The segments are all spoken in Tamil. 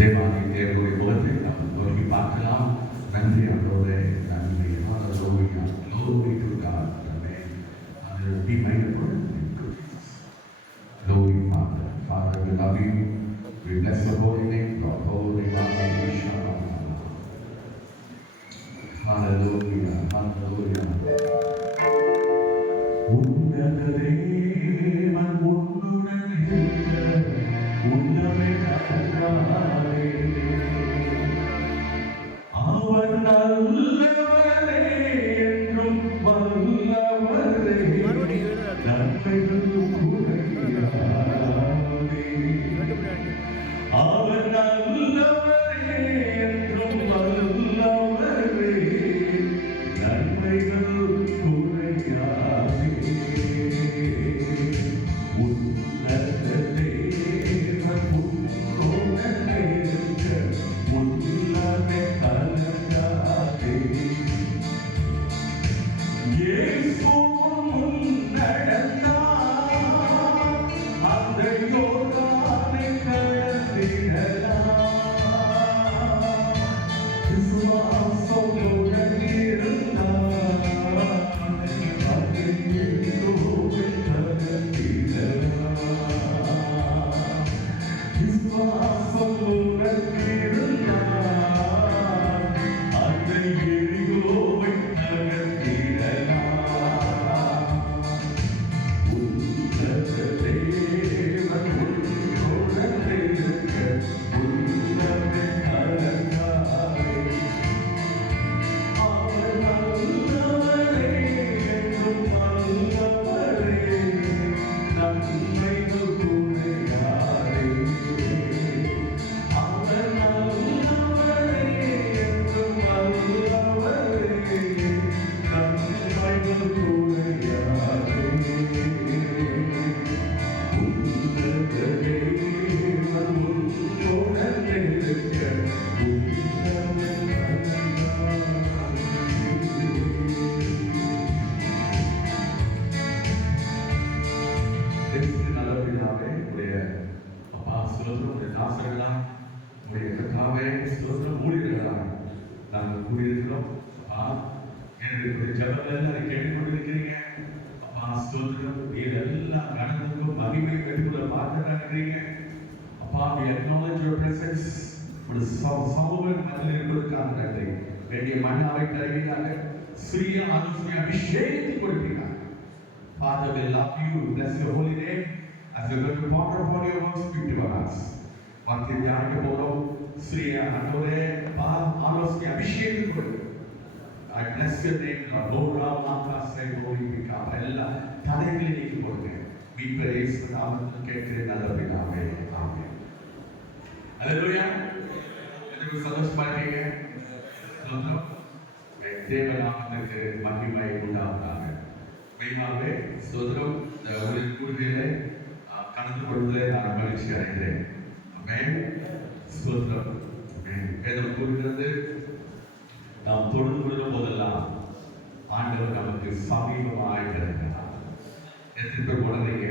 தேவாதி தேவனுடைய முகத்தை நாம் நோக்கி பார்க்கலாம். நன்றி ஆண்டவரே, நன்றி. ஹalleluya, glory to God. Amen. And be mindful in good things. Glory, Father. Father, we love you. We bless your holy name, Lord. Holy Father, we shall not. Hallelujah, hallelujah. உன்னத தேவன் உன்னுடன் இருக்க உன்னமே கண்டாரே. அவர் நல்லவரே என்றும் வல்லவரே, நன்மைகள் கூறுகிறாரே. அவர் நல்லவரே என்றும் வல்லவரே, நன்மைகள் கூறுகிறாரே. உன்னத தேவன் உன்னுடன் இருக்க உன்னமே கண்டாரே. இயேசு முன்னடந்தார், அந்த யோர்தானை கடந்திடலாம். விசுவாசத்துடன் இருந்தார், அதை எல்லோரும் கடந்திடலாம். விசுவாசத்துடன் இருந்தார், அதை எல்லோரும் கடந்திடலாம். உன்னத தேவன் உன்னுடன் இருக்க உன்னமே கண்டாரே. அவர் நல்லவரே என்றும் வல்லவரே, நன்மைகள் கூறுகிறாரே. அவர் நல்லவரே என்றும் வல்லவரே, நன்மைகள் கூறுகிறாரே. உன்னத தேவன் உன்னுடன் இருக்க உன்னமே நல்லபிதாவே, உடைய அப்பா ஸ்தோத்திரம். உடைய தாசர்களா, உடைய கர்த்தாவே ஸ்தோத்திரம். ஊழியர்களா நாங்கள் கூடியிருக்கிறோம். அப்பா, என்னுடைய ஜபங்கள் எல்லாம் கேட்டுக்கொண்டிருக்கிறீங்க. அப்பா ஸ்தோத்திரம். நீர் எல்லா கணத்துக்கும் மகிமை பெற்றுள்ள பார்க்கிறாங்க. அப்பா, we acknowledge your presence. ஒரு சமூகம் மத்தியில் இருப்பதற்காக நன்றி. வேண்டிய மன்னாவை தருவீராக, சிறிய ஆலோசனை அபிஷேகத்தை கொடுப்பீராக. Father, we love you. Bless your holy name. As we are going to ponder upon your words, speak to us. வார்த்தை தியானிக்க போறோம். சிறிய ஆண்டவரே, ஆலோசனை அபிஷேகம் கொடு. I bless your name, Lord. Lord, Mata, say, glory be God. எல்லா தடைகளை நீக்கி கொடுங்க. மீட்பர் இயேசு நாமத்தில் கேட்கிறேன் நல்ல பிதாவே. ஆமென். ஹalleluya. எனக்கு சந்தோஷமா இருக்கீங்க. ஸ்தோத்திரம். தேவ நாமத்துக்கு மகிமை உண்டாவதாக. மெய்யாகவே ஸ்தோத்திரம். இந்த கூறுகளை கடந்து கொள்வதிலே நான் மகிழ்ச்சி அடைகிறேன். ஆமென். ஸ்தோத்திரம். வேதம் கூறுகிறது, நாம் தொழுது கொள்ளும் போதெல்லாம் ஆண்டவர் நமக்கு சமீபமாய் இருக்கிறார். எத்தனை பேர் உணர்றீங்க?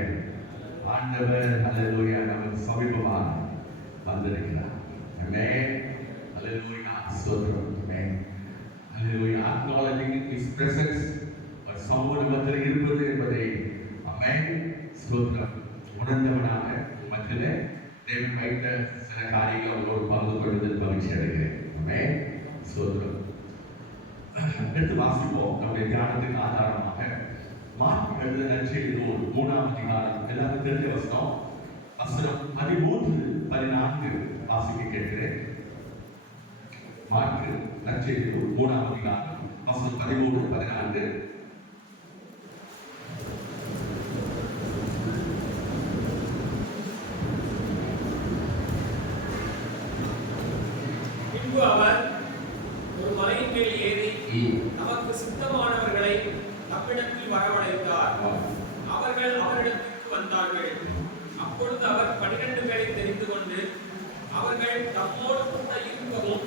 ஆண்டவர் ஹல்லேலூயா நமக்கு சமீபமாக வந்திருக்கிறார். ஆமென். ஹல்லேலூயா. ஸ்தோத்திரம். ஆமென். ஹல்லேலூயா. acknowledging his presence, சமூக மத்தியில் இருப்பது என்பதை ஆமென் ஸ்தோத்திரம் உணர்ந்தவனாக மத்தியிலே தேவன் வைத்த சில காரியங்கள் அவர்களோடு பகிர்ந்து கொள்வதில் மகிழ்ச்சி அடைகிறேன். ஆமென் ஸ்தோத்திரம். எடுத்து வாசிப்போம். நம்முடைய தியானத்துக்கு ஆதாரமாக மார்க் எழுதின நற்செய்தி நூல் 3ஆம் அதிகாரம். எல்லாருக்கும் தெரிஞ்ச வசனம் 13-14 வாசிக்க கேட்கிறேன். மார்க் நற்செய்தி நூல் 3ஆம் அதிகாரம் 13-14. அவர் ஒரு மலையின் மேல் ஏறி நமக்கு சித்தமானவர்களை அவ்விடத்தில் வரவழைத்தார். அவர்கள் அவரிடத்திற்கு வந்தார்கள். அப்பொழுது அவர் 12 பேரை தெரிந்து கொண்டு அவர்கள் தம்மோடு கூட இருக்கவும்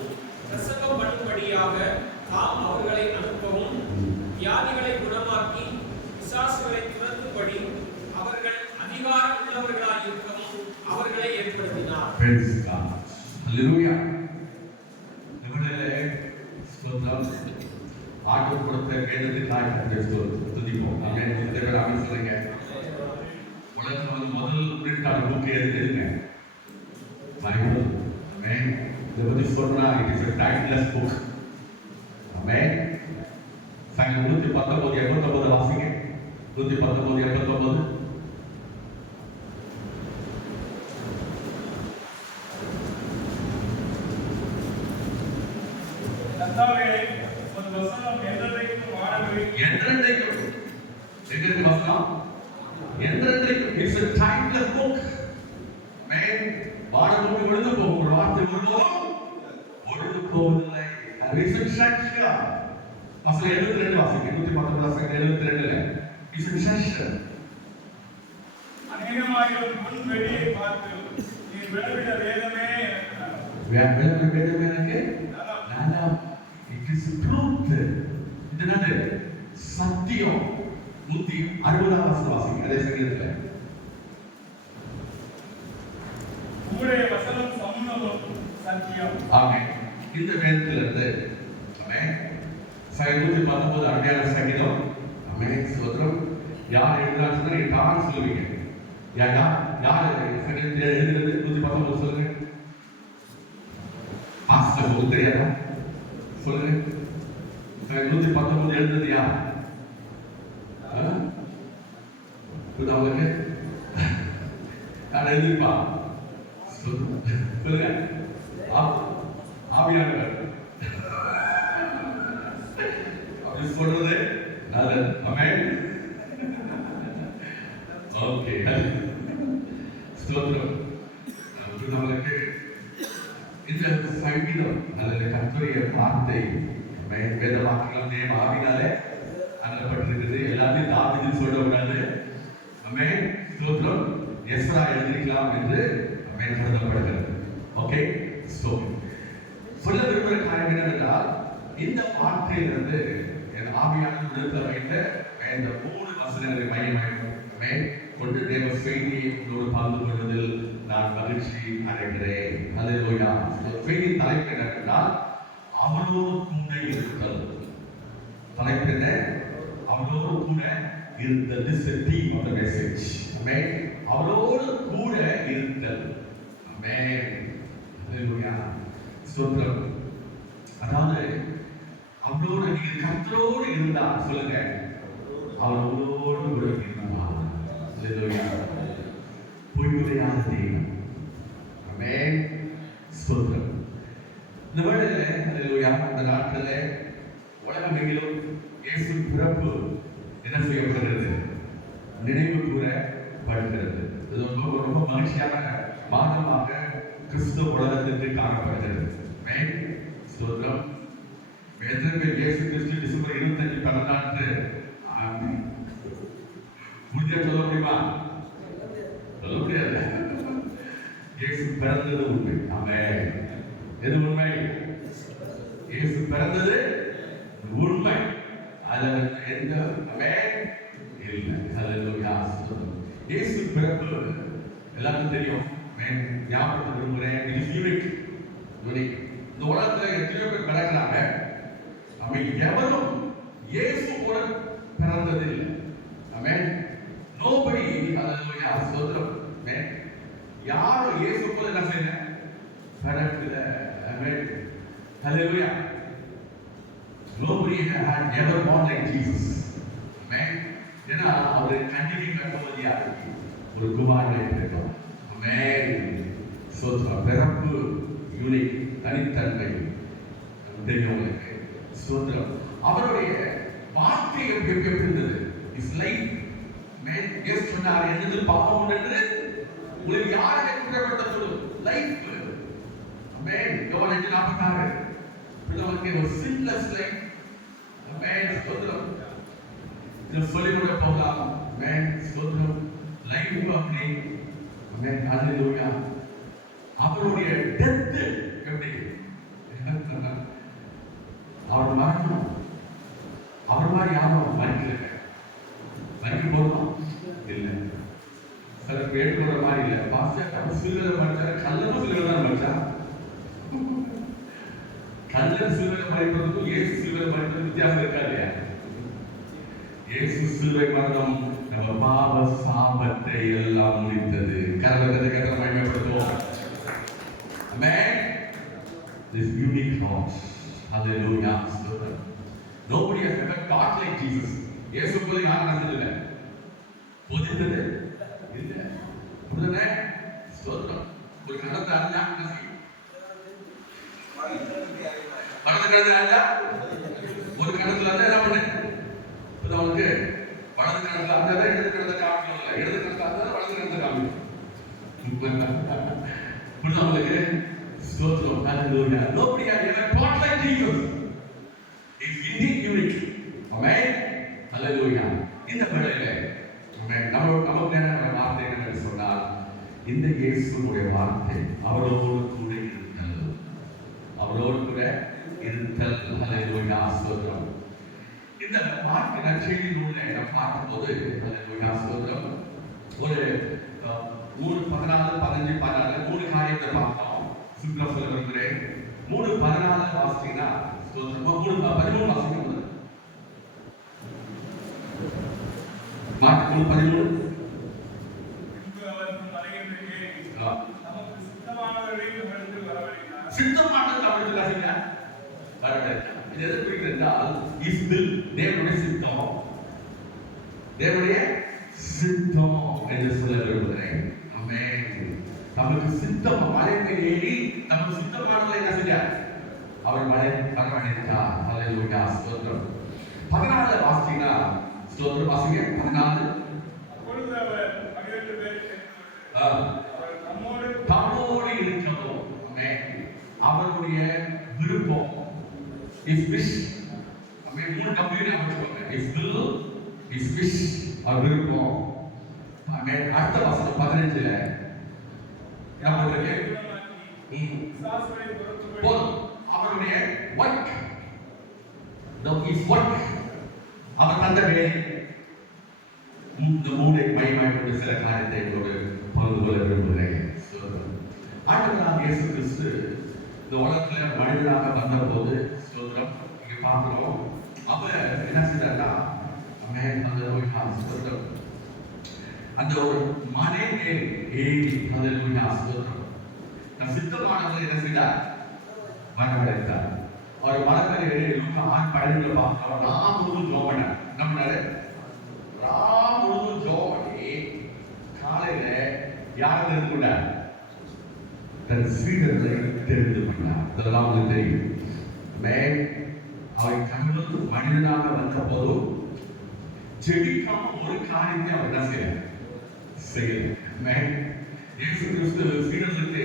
பிரசங்கம் பண்ணும்படியாக தாம் அவர்களை அனுப்பவும் வியாதிகளை குணமாக்கி பிசாசுகளை துரத்தும்படி அவர்கள் அதிகாரம் உள்ளவர்களாய் இருக்கவும் அவர்களை ஏற்படுத்தினார். ஹalleluya. நம்மளே ஸ்தோத்திரம். ஆண்டவர் கொடுத்த வேதத்துக்காக கர்த்தரை துதிப்போம். ஆமென். நிறைய பேர் ஆமென் சொல்லுங்க. உலகத்துல முதல் பிரிண்டான புக் எதுங்க? பைபிள். ஆமென். இதை பத்தி சொன்னா it is a timeless book. ஆமென். சங்கீதம் 119 89 வாசிங்க. 119 89. கர்த்தாவே ஒரு வசனம் என்றென்றைக்கும் வாழவே. என்றென்றைக்கும். எங்களுக்கு வசனம் என்றென்றைக்கும். It's a timeless book. Amen. வானபூமி ஒழிந்து போகும், ஒரு வார்த்தை ஒருபோதும் ஒழிந்து போவதில்லை. It's a treasure. வசனம் 72 வாசிங்க. 119 வசனம் 72ல. It's a treasure. அநேகமாயிரம் பொன் வெள்ளியை பார்த்து நீ விளவிட வேதமே வேதமே எனக்கு நலம். It is truth. இது என்னது? சத்தியம். 160 வசனம் வாசிங்க. அதே சங்கீதத்துல. உம்முடைய வசனம் சம்மதம் சத்தியம். ஆமென். இந்த வேதத்துல இருந்து ஆமென். சங்கீதம் 19 அடையாள சங்கீதம். ஆமென். ஸ்தோத்திரம். யார் எழுதுறாங்க நீங்க தான் சொல்லுவீங்க. யார் சங்கீதத்தை எழுதுறது? 119 சொல்லுங்க. பாஸ்டர் உங்களுக்கு தெரியாதா? சொல்லுங்க. 119 எழுதுறது யார்? உங்களுக்கு யார் எழுதிருப்பா? சொல்லுங்க. ஆவியானவர். அப்படி சொல்றது நல்லது. ஆமென். ஓகே. ஸ்தோத்திரம். நம்மளுக்கு இந்த சங்கீதம் அதில் கர்த்தருடைய வார்த்தை வேத வாக்குகள் தேவ ஆவினாலே அருளப்பட்டிருக்கிறது. எல்லாத்தையும் தாவீது சொல்லக்கூடாது. ஆமென். ஸ்தோத்திரம். எஸ்ரா எழுதிக்கலாம் என்று ஆமென் கருதப்படுகிறது. ஓகே. ஸ்தோத்திரம். சொல்ல விரும்புகிற காரியம் என்னவென்றால் இந்த வார்த்தையிலிருந்து என் ஆவியானவர் விடுதலை வைத்த இந்த 3 வசனங்களை மையமாக கொண்டு தேவ செய்தியை உங்களோடு பகிர்ந்து கொள்வதில் நான் மகிழ்ச்சி அடைகிறேன். ஹல்லேலூயா. செய்தி தலைப்பு என்னவென்றால் அவனோடு கூட இருத்தல். தலைப்பு என்ன? அவனோடு கூட இருத்தல். This is the theme of the message. Amen. அவனோடு கூட இருத்தல். Amen. ஹல்லேலூயா. ஸ்தோத்திரம். அதாவது அவனோடு நீங்க கர்த்தரோடு இருந்தா சொல்லுங்க, அவனோடு கூட இருந்தா. ஹல்லேலூயா. பொய்யுரையாத தெய்வம். ஆமென். ஸ்தோத்திரம். இந்த வேளையிலே ஹல்லேலூயா இந்த நாட்டிலே உலகமெங்கிலும் இயேசு பிறப்பு என்ன செய்யப்படுகிறது? நினைவு கூறப்படுகிறது. இது ரொம்ப மகிழ்ச்சியான மாதமாக கிறிஸ்துவ உலகத்திற்கு காணப்படுகிறது. ஆமென். ஸ்தோத்திரம். எத்தனை பேர் இயேசு கிறிஸ்து டிசம்பர் 25 பிறந்தான்னு உறுதியா சொல்ல முடியுமா? சொல்ல முடியாது. இயேசு பிறந்தது உண்மை. ஆமென். எது உண்மை? இயேசு பிறந்தது உண்மை. அதுல எந்த ஆமென் இல்லை. ஹல்லேலூயா. இயேசு பிறப்பு எல்லாருக்கும் தெரியும். ஆமென். ஞாபகத்துக்கு விரும்புகிறேன். இது யூனிக். இந்த உலகத்துல எத்தனையோ பேர் பிறக்கிறாங்க. அவன் எவரும் இயேசு போல பிறந்ததில்லை. ஆமென். நோபடி. ஹல்லேலூயா. ஸ்தோத்திரம். ஆமென். யாரும் இயேசு போல என்ன செய்யல? பிறக்கல. ஆமென். ஹல்லேலூயா. Nobody had ever born like Jesus. Amen. ஏன்னா அவர் கண்டிப்பா கட்டுவது யாரு? ஒரு குமாரனை பெற்றோம். ஆமென். ஸ்தோத்திரம். பிறப்பு யூனிக், தனித்தன்மை தெரியும் உங்களுக்கு. ஸ்தோத்திரம். அவருடைய வாழ்க்கை எப்படி இருந்தது? Is life. ஆமென். இயேசு சொன்னார், என்னது பாவம் என்று உங்களுக்கு யாரை குற்றப்படுத்த சொல்லும்? லைஃப். ஆமென். யோவான் 8:46. பிள்ளைகளுக்கு ஒரு சின்லெஸ் லைஃப். ஆமென். ஸ்தோத்திரம். இது சொல்லிக்கொண்டே போகலாம். ஆமென். ஸ்தோத்திரம். லைஃப் அப்படி. ஆமென். ஹல்லேலூயா. அவருடைய டெத் எப்படி? அவர் மரணம். அவர் மாதிரி யாரும் மறிக்கல. மறிக்க போதும் இல்லை. சில பேர் ஏற்றுக்கொள்ள மாதிரி இல்லை. பாஸ்டர் அவர் சிறுகளை மறிச்சாரு, கல்லமும் சிறுகளை தான் மறிச்சா. கல்லன் சிலுவை மறைப்பதற்கும் இயேசு சிலுவை மறைப்பதற்கும் வித்தியாசம் இருக்கா இல்லையா? இயேசு சிலுவை மரணம் நம்ம பாவ சாபத்தை எல்லாம் முடித்தது. கர்த்தரை மகிமைப்படுத்துவோம். Amen. This unique cross. Hallelujah. Nobody has ever taught like Jesus. இயேசு போல யாரும் நடந்ததில்லை. போதித்தது இல்ல. புரியுதா? ஸ்தோத்திரம். ஒரு கடத்தை அறிஞ்சா என்ன செய்யும்? வலது கடத்தை அறிஞ்சா ஒரு கடத்துல இருந்தா என்ன பண்ணு? இப்ப அவனுக்கு வலது கடத்துல இருந்தா இடது கடத்தை காமிக்கணும். இடது கடத்துல இருந்தா வலது கடத்தை காமிக்கணும். புரியுதா உங்களுக்கு? ஸ்தோத்திரம். Hallelujah. Nobody has ever taught like Jesus. It's indeed unique. Amen. Hallelujah. இந்த வேளையில நமக்கு என்ன வார்த்தை என்று சொன்னால், இந்த இயேசுவுடைய வார்த்தை அவரோடு கூட இருத்தல், அவரோடு கூட இருத்தல். Hallelujah. ஸ்தோத்திரம். இந்த வார்த்தை நற்செய்தி நூலை நாம் பார்க்கும்போது Hallelujah. ஸ்தோத்திரம். ஒரு 3:14, 15, 16 மூணு காரியத்தை பார்த்தோம். சிம்பிளா சொல்ல விரும்புகிறேன். 3:14 வாசிச்சீங்கன்னா ஸ்தோத்திரமா 3:13 வாசிக்கும் போது மார்க் 3:13 சித்தமானது அவருக்கு ரசிங்க வரவேற்க. இது எது குறிக்கிறது என்றால் இஸ் வில் தேவனுடைய சித்தம், தேவனுடைய சித்தம் என்று சொல்ல விரும்புகிறேன். ஆமென். நமக்கு சித்தம் மலைக்கு ஏறி நமக்கு சித்தமானதை என்ன செஞ்சார்? அவர் மலை வரவழைத்தார். ஹல்லேலூயா. ஸ்தோத்திரம். 14 வாசிச்சீங்கன்னா ஸ்தோத்திரம் வாசிங்க. 14 அப்பொழுது அவர் 12 பேரை சேர்த்து அவர் நம்மோடு இருக்கவும். ஆமென். அவருடைய விருப்பம் இஸ் விஷ். ஆமென். 3 கம்ப்ளீட் ஆகிடுவாங்க. இஸ் வில், இஸ் விஷ், அவர் விருப்பம். ஆமென். அடுத்த வசனம் 15ல என்ன பண்றீங்க? அவருடைய ஒர்க், அவர் தந்த வேலை. இந்த மூளை மையமாய்ப்பட்டு சில காரியத்தை ஒரு பங்கு கொள்ள விரும்புகிறேன். ஆண்டவராக இயேசு கிறிஸ்து இந்த உலகத்துல மனிதனாக வந்த போது ஸ்தோத்திரம் இங்க பார்க்கிறோம். அவர் என்ன செய்தார்னா, ஸ்தோத்திரம், அந்த ஒரு மலை மேல் ஏறி ஸ்தோத்திரம் சித்தமானவர் என்ன செய்தார்? வரவழைத்தார். அவர் மலர்களை ஆண் பழங்களை பார்க்கிறோம். ராம் முழுவதும் ஜோம் பண்ணார். என்ன பண்ணாரு? ராம் முழுவதும் ஜோம் பண்ணி காலையில யார் தெரிந்து கொண்டார்? தன் சீடர்களை தெரிந்து கொண்டார். இதெல்லாம் உங்களுக்கு தெரியும். அவர் கடவுள் மனிதனாக வந்த போதும் ஜெபிக்காம ஒரு காரியத்தை அவர் என்ன செய்யல. இயேசு கிறிஸ்து சீடர்களுக்கு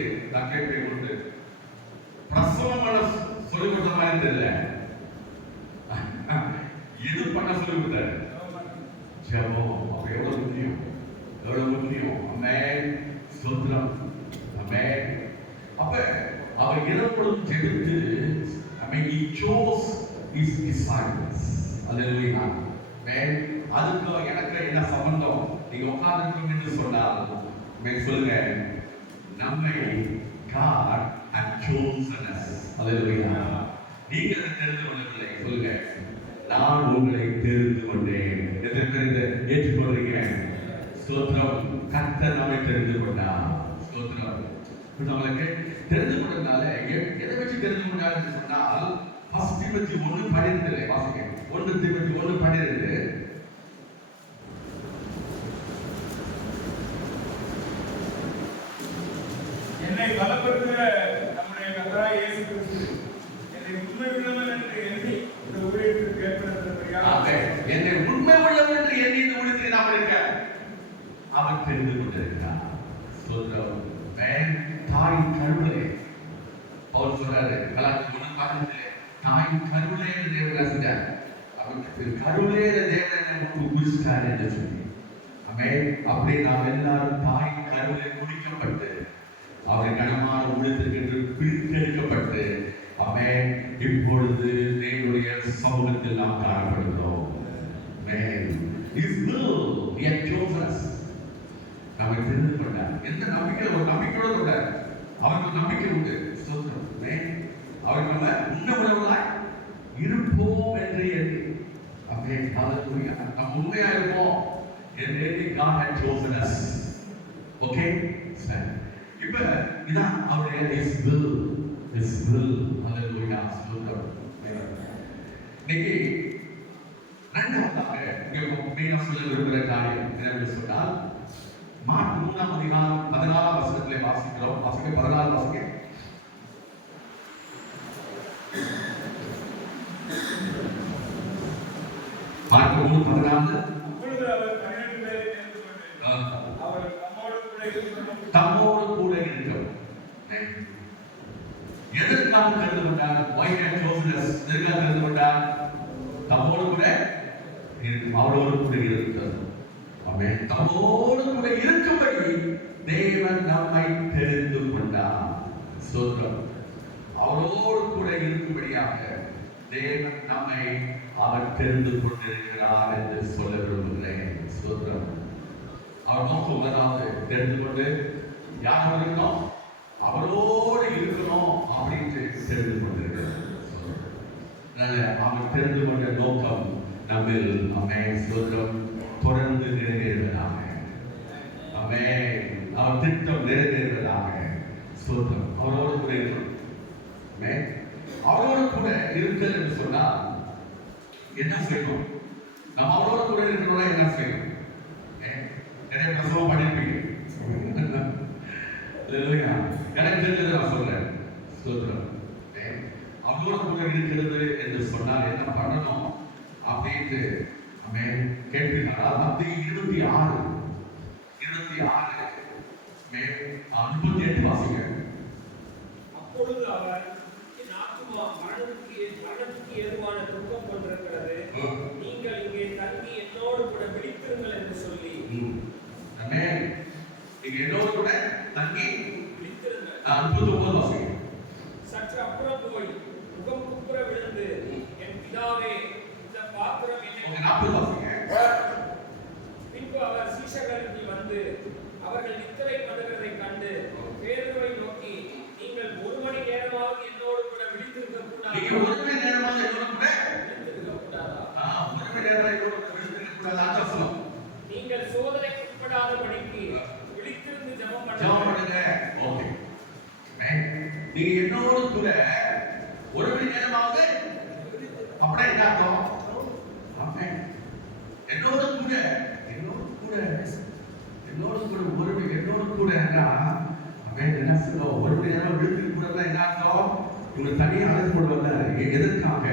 கேட்பை கொண்டு பிரசவம் பண்ண சொல்லிக் கொடுத்த மாதிரி தெரியல. எது பண்ண சொல்லிக் கொடுத்தாரு? ஜெபம். அப்ப எவ்வளவு முக்கியம், எவ்வளவு முக்கியம். ஆமென். ஸ்தோத்திரம். ஆமென். அப்ப அவர் இரவு ஜெபித்து he chose his disciples. Hallelujah. ஆமென். அதுக்கு எனக்கு என்ன சம்பந்தம்? நீங்க உட்கார்ந்து என்று சொன்னால் சொல்லுங்க, நம்மை God had chosen us. Hallelujah. நீங்கள் தெரிந்து கொள்ளவில்லை. சொல்லுங்க, நான் உங்களை தெரிந்து கொண்டேன். எதற்கு ஏற்றுக்கொள்றீங்க? ஸ்தோத்திரம். கர்த்தர் நம்மை தெரிந்து கொண்டார். ஸ்தோத்திரம். நம்மளுக்கு தெரிந்து கொண்டதால எதை வச்சு தெரிந்து கொண்டார் என்று சொன்னால் 1 தீமோத்தி 1:12 வாசிங்க. 1 தீமோத்தி 1:12 என்னை பலப்படுத்துகிற நம்முடைய கர்த்தராகிய இயேசு கிறிஸ்து என்னை உண்மை உள்ளவன் என்று எண்ணி இந்த ஊழியத்திற்கு ஏற்படுத்தினார். என்னை உண்மை உள்ளவன் என்று எண்ணி இந்த ஊழியத்தை நாம் இருக்க அவர் தெரிந்து கொண்டிருக்கிறார். ஸ்தோத்திரம். தாயின் கருவிலே பவுல் சொல்றாரு கலாத்தியர் 1:15 தாயின் கருவிலே தேவன் ரசித்தார். அவருக்கு கருவிலே தேவன் நமக்கு குறிச்சார் என்று சொல்லி. ஆமென். அப்படி நாம் எல்லாரும் தாயின் கருவிலே குடிக்கப்பட்டு அவரை கனமான ஊழியத்திற்கு பிரித்தெடுக்கப்பட்டு ஆமென் இப்பொழுது தேவனுடைய சமூகத்தில் நாம் காணப்படுகிறோம். ஆமென். His will, he has chosen us. நாம தெரிந்து கொண்டார். எந்த நம்பிக்கை? ஒரு நம்பிக்கையோடு கொண்டார். அவருக்கு நம்பிக்கை உண்டு. ஸ்தோத்திரம். உண்மையா இருப்போம் என்று God had chosen us. Okay? சரி. இப்ப இதான் அவருடைய his will. Hallelujah. ஸ்தோத்திரம். இன்னைக்கு இரண்டாவதாக மெயினா சொல்ல விரும்புகிற காரியம் என்னவென்று சொன்னால் மார்க் 3ஆம் அதிகாரம் 16ஆம் வசனத்திலே வாசிக்கிறோம். வாசிக்க 14 வாசிக்க. மார்க் 3:14 தம்மோடு கூட இருக்கிறோம். எதற்காக கருது கொண்டார்? Why had chosen us? எதற்காக கருது கொண்டார்? தம்மோடு கூட இருக்கும், அவரோடு கூட இருக்கிறது. ஆமென். தம்மோடு கூட இருக்கும்படி தேவன் நம்மை தெரிந்து கொண்டார். ஸ்தோத்திரம். அவரோடு கூட இருக்கும்படியாக தேவன் நம்மை அவர் தெரிந்து கொண்டிருக்கிறார் என்று சொல்ல விரும்புகிறேன். ஸ்தோத்திரம். அவர் நோக்கம் முதலாவது தெரிந்து கொண்டு யார் இருக்கணும், அவரோடு இருக்கணும் அப்படின்னு தெரிந்து கொண்டிருக்கிறார். அவர் தெரிந்து கொண்ட நோக்கம் நம்மில் ஆமென் ஸ்தோத்திரம் தொடர்ந்து நிறைவேறுவதாக. ஆமென். அவர் திட்டம் நிறைவேறுவதாக. ஸ்தோத்திரம். அவரோடு கூட இருக்கணும். ஆமென். அவரோடு கூட இருக்கிறது என்று சொன்னால் என்ன செய்யணும்? நாம் அவரோடு கூட இருக்கணும்னா என்ன செய்யணும்? நிறைய பிரசவம் பண்ணிருப்பீங்க. எனக்கு தெரிஞ்சதை நான் சொல்றேன். ஸ்தோத்திரம். அவரோடு கூட இருக்கிறது என்று சொன்னால் என்ன பண்ணணும் அப்படின்ட்டு கேட்பீங்களா? மத்திய 26 38 வாசிங்க. அப்பொழுது அவர் என் ஆத்துமா மரணத்துக்கு ஏதுவான துக்கம் கொண்டிருக்கிறது, நீங்கள் இங்கே தங்கி என்னோடு கூட விழித்திருங்கள் என்று சொல்லி. ஆமென். நீங்க என்னோடு கூட தங்கி விழித்திருங்கள். 39 வாசிங்க. சற்று அப்புறம் போய் முகம் குப்புற விழுந்து, என் பிதாவே, இந்த பாத்திரம் என்னை 40 வாசிங்க. பின்பு அவர் சீஷர்களிடத்தில் வந்து அவர்கள் நித்திரை பண்ணுகிறதை கண்டு பேதுருவை நோக்கி, நீங்கள் 1 மணி நேரமாவது என்னோடு கூட விழித்திருக்க கூடாதா? நீங்க 1 மணி நேரமாவது என்னோடு கூட விழித்திருக்க கூடாதா? 1 மணி நேரம் என்னோடு கூட விழித்திருக்க கூடாதா? சொல்லுங்க. நீங்கள் சோதனைக்கு உட்படாதபடிக்கு விழித்திருந்து ஜெபம் பண்ணுங்க. ஓகே. நீங்க என்னோடு கூட 1 மணி நேரமாவது அப்படியே என்ன அர்த்தம்? ஆமென். என்னோடு கூட என்ன சொல்லுவோம்? 1 மணி நேரம் விழுந்து கூட என்ன அர்த்தம்? இவங்க தனியாக அழைத்து போடுவாங்க. எதற்காக?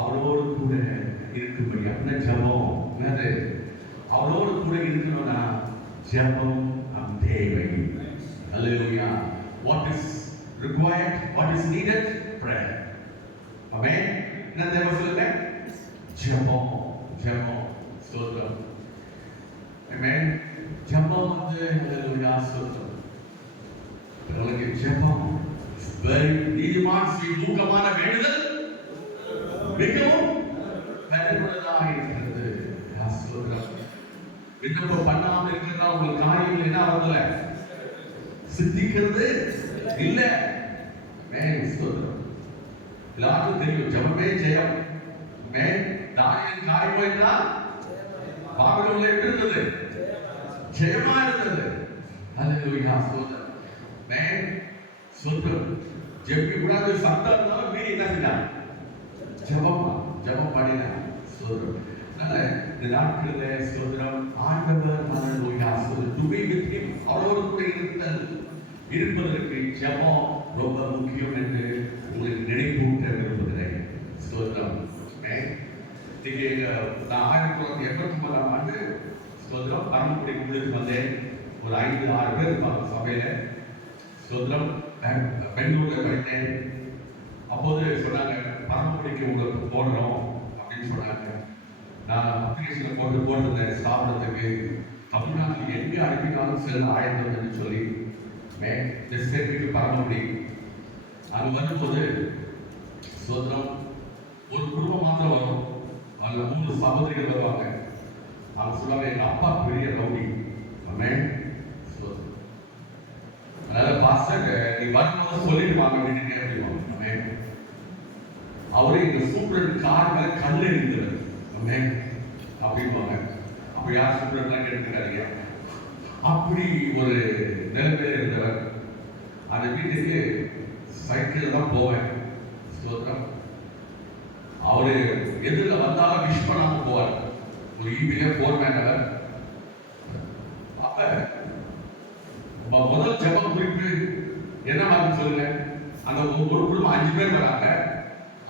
அவரோடு கூட இருக்கும்படி. அப்படின்னா ஜபம் என்னது? அவரோடு கூட இருக்கணும்னா ஜபம் நம் தேவை. ஹல்லேலூயா. What is required? What is needed? Prayer. ஆமென். என்ன தேவை சொல்லுங்க? ஜபம். ஸ்தோத்திரம். ஆமென். ஜபம் வந்து ஹல்லேலூயா ஸ்தோத்திரம். உங்களுக்கு ஜெபம் நீதிமான் தூக்கமான வேண்டுதல் மிகவும் பயனுள்ளதாக இருக்கிறது. விண்ணப்பம் பண்ணாமல் இருக்கிறதா உங்களுக்கு காரியங்கள் என்ன வரல, சித்திக்கிறது இல்ல. எல்லாருக்கும் தெரியும் ஜெபமே ஜெயம். தானியேல் காரியம் போயிட்டா பாபிலோன்ல எப்படி இருந்தது? ஜெயமா இருந்தது. ஹல்லேலூயா ஸ்தோத்திரம். ஜெபி கூடாது சத்தம் இருந்தாலும் மீறி என்ன செய்யலாம்? ஜெபம் பண்ணினா. அதனால இந்த நாட்களில் ஸ்தோத்திரம் ஆண்டவர் ஹல்லேலூயா டு பீ வித் ஹிம், அவரோடு கூட இருப்பதற்கு ஜெபம் ரொம்ப முக்கியம் என்று உங்களுக்கு நினைப்பூட்ட விரும்புகிறேன். ஸ்தோத்திரம். இன்னைக்கு நான் 1989ஆம் ஆண்டு ஸ்தோத்திரம் பரமக்குடி குழுக்கு வந்தேன். ஒரு 5-6 பேர் இருப்பாங்க சபையில. ஸ்தோத்திரம். பெங்களூர்ல படித்தேன். அப்போது சொன்னாங்க பரமக்குடிக்கு உங்களுக்கு போடுறோம் அப்படின்னு சொன்னாங்க. நான் அப்ளிகேஷன் போட்டிருந்தேன் ஸ்தாபனத்துக்கு. தமிழ்நாட்டில் எங்கே அனுப்பினாலும் செல்ல ஆயத்தம் என்று சொல்லி வீட்டு பரமக்குடி அங்கே வரும்போது ஸ்தோத்திரம் ஒரு குடும்பம் மாத்திரம் வரும். அதில் 3 சகோதரிகள் வருவாங்க. அவங்க சொல்லுவாங்க எங்கள் அப்பா பெரிய ரவுடி. அதனால பாஸ்டர் நீ வரும்போது சொல்லிட்டு வாங்க வீட்டுக்கு அப்படிவாங்க. அவரே எங்க சூப்பரண்ட் கார் மேல கல் எறிந்தார் அப்படின்வாங்க. அப்ப யார் சொல்றதெல்லாம் கேட்டுக்காதீங்க. அப்படி ஒரு நிலைமையில இருந்தவர். அந்த வீட்டுக்கு சைக்கிள் தான் போவேன். ஸ்தோத்திரம். அவரு எதிரில் வந்தாலும் விஷ் பண்ணாம போவார். ஒரு ஈபிலே போர்மேன் அவர். அப்ப முதல் ஜெபம் குறிப்பு என்ன மாதிரி சொல்லுங்க. அந்த ஒரு குடும்பம் 5 பேர் வராங்க.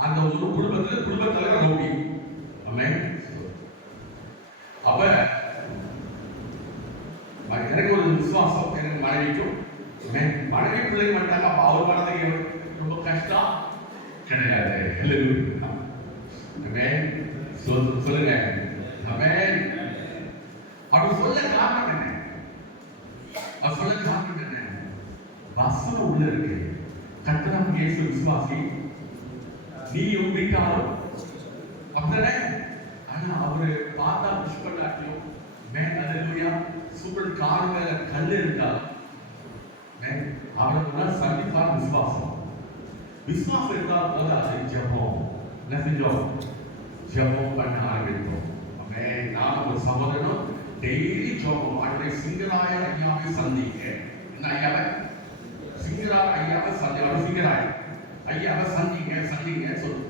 அந்த ஒரு குடும்ப தலைவர் ரவுடி. ஆமென். அப்ப எனக்கு ஒரு விசுவாசம், எனக்கு மனைவிக்கும் மனைவி பிள்ளை மாட்டாங்க. அப்ப அவர் மனதை ரொம்ப கஷ்டம் கிடையாது. சொல்லுங்க. அப்படி சொல்ல காரணம் என்ன? அவர் சொல்ல காரணம் என்ன? வசனம் உள்ள இருக்கு. கர்த்தராகிய இயேசு விசுவாசி, நீயும் வீட்டாரும் அப்படிதானே. ஆனா அவரு பார்த்தா விஷ் பண்ணாட்டியும் அல்லேலூயா சூப்பர் கார் மேல கல் இருக்கா அவருக்கு சந்திப்பான விசுவாசம். விசுவாசம் இருந்தால் போல அது ஜெபம். என்ன செஞ்சோம்? ஜெபம் பண்ண ஆரம்பிப்போம். நான் ஒரு சகோதரனும் டெய்லி ஜெபம். அவருடைய சிங்கராய ஐயாவை சந்திங்க. என்ன ஐயாவை? சிங்கராய ஐயாவை சந்திங்க. சிங்கராய ஐயாவை சந்திங்க சொல்லு.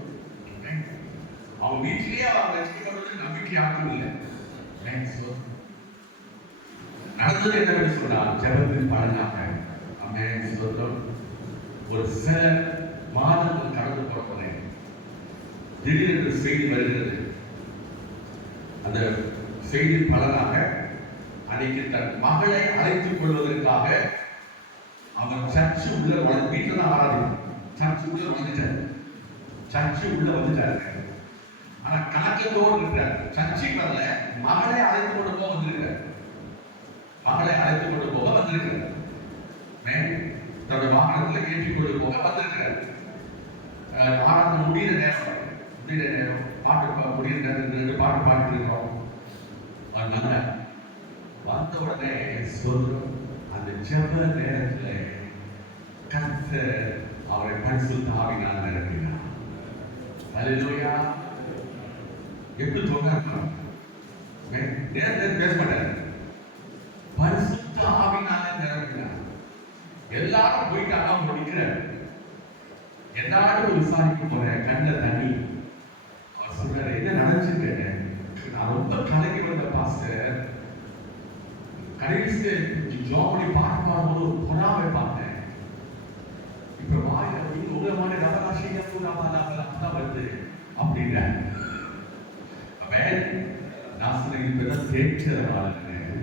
அவங்க வீட்டிலேயே அவங்க ரசிக்கப்படுறது நம்பிக்கை யாருக்கும் இல்லை. நடந்தது என்னவென்று சொன்னால் ஜெபத்தின் பலனாக ஒரு சில மாதங்கள் கடந்து போகிறேன். திடீரென்று செய்தி வருகிறது. அந்த செய்தியின் பலனாக அன்னைக்கு தன் மகளை அழைத்துக் கொள்வதற்காக அவர் சர்ச்சு உள்ள வீட்டில் தான் ஆராதிக்கும். சர்ச்சு உள்ள வந்துட்டாரு. ஆனா கணக்கத்தோடு இருக்கிறார். சர்ச்சைக்கு வரல, மகளை அழைத்து கொண்டு போக வந்திருக்கிறார். தன்னுடைய வாகனத்தில் ஏற்றி கொண்டு போக வந்திருக்கிறார். ஆராதனை முடிகிற நேரம் பாட்டு முடிகிற நேரம் பாட்டு பாட்டு இருக்கிறோம். அதனால வந்த உடனே சொல்றோம், அந்த ஜெப நேரத்தில் கர்த்தர் அவரை பரிசுத்த ஆவியினால் நிரப்பினார். அல்லேலூயா. எப்படி சொல்றாங்க? நேரத்தில் பேச மாட்டார். பரிசுத்த ஆவியினால நிரப்பினார். எல்லாரும் போயிட்டாங்க. முடிக்கிறார். எல்லாரும் விசாரிக்க போறேன். கண்ட தண்ணி. அவர் சொல்றாரு, என்ன நடந்துச்சு? நான் ரொம்ப கலங்கி வந்த பாஸ்டர். கடைசி ஜோபடி பார்க்கும்போது ஒரு பொறாமை பார்த்தேன். இப்ப வாயில நீங்க உலகமான ரவகாசியா தான் வருது அப்படின்னா நான் சொன்ன இப்பதான் தேய்ச்சல்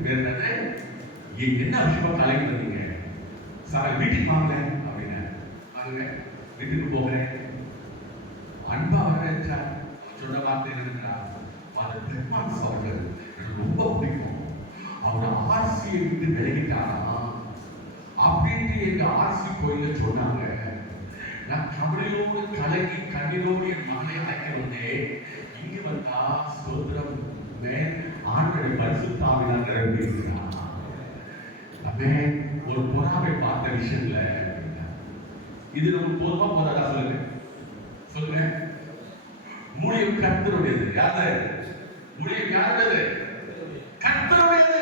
பேர் என்ன விஷயமா கலங்கி வந்தீங்க? சார் வீட்டுக்கு வாங்க அப்படின்னு வீட்டுக்கு போகிறேன். அன்பா வரேன் சொன்ன வார்த்தை இருக்கிறார். அது பெருமாள் அவர்கள் எனக்கு ரொம்ப பிடிக்கும். அவரை ஆர்சியை விட்டு விலகிட்டாரா அப்படின்ட்டு எங்க ஆர்சி கோயில சொன்னாங்க. நான் கவலையோடு கலங்கி கண்ணீரோடு என் மகனை அழைக்க வந்தேன். இங்கு வந்தா ஸ்தோத்திரம் ஆண்டோட பரிசுத்தாவினால் நிரம்பியிருக்கிறார். ஒரு பொறாமை பார்த்த விஷயம்ல இது நம்ம பொதுவா போதாதா? சொல்லுங்க. முடியும் கர்த்தருடையது. யாரு முடியும்? யாருடையது? கர்த்தருடையது.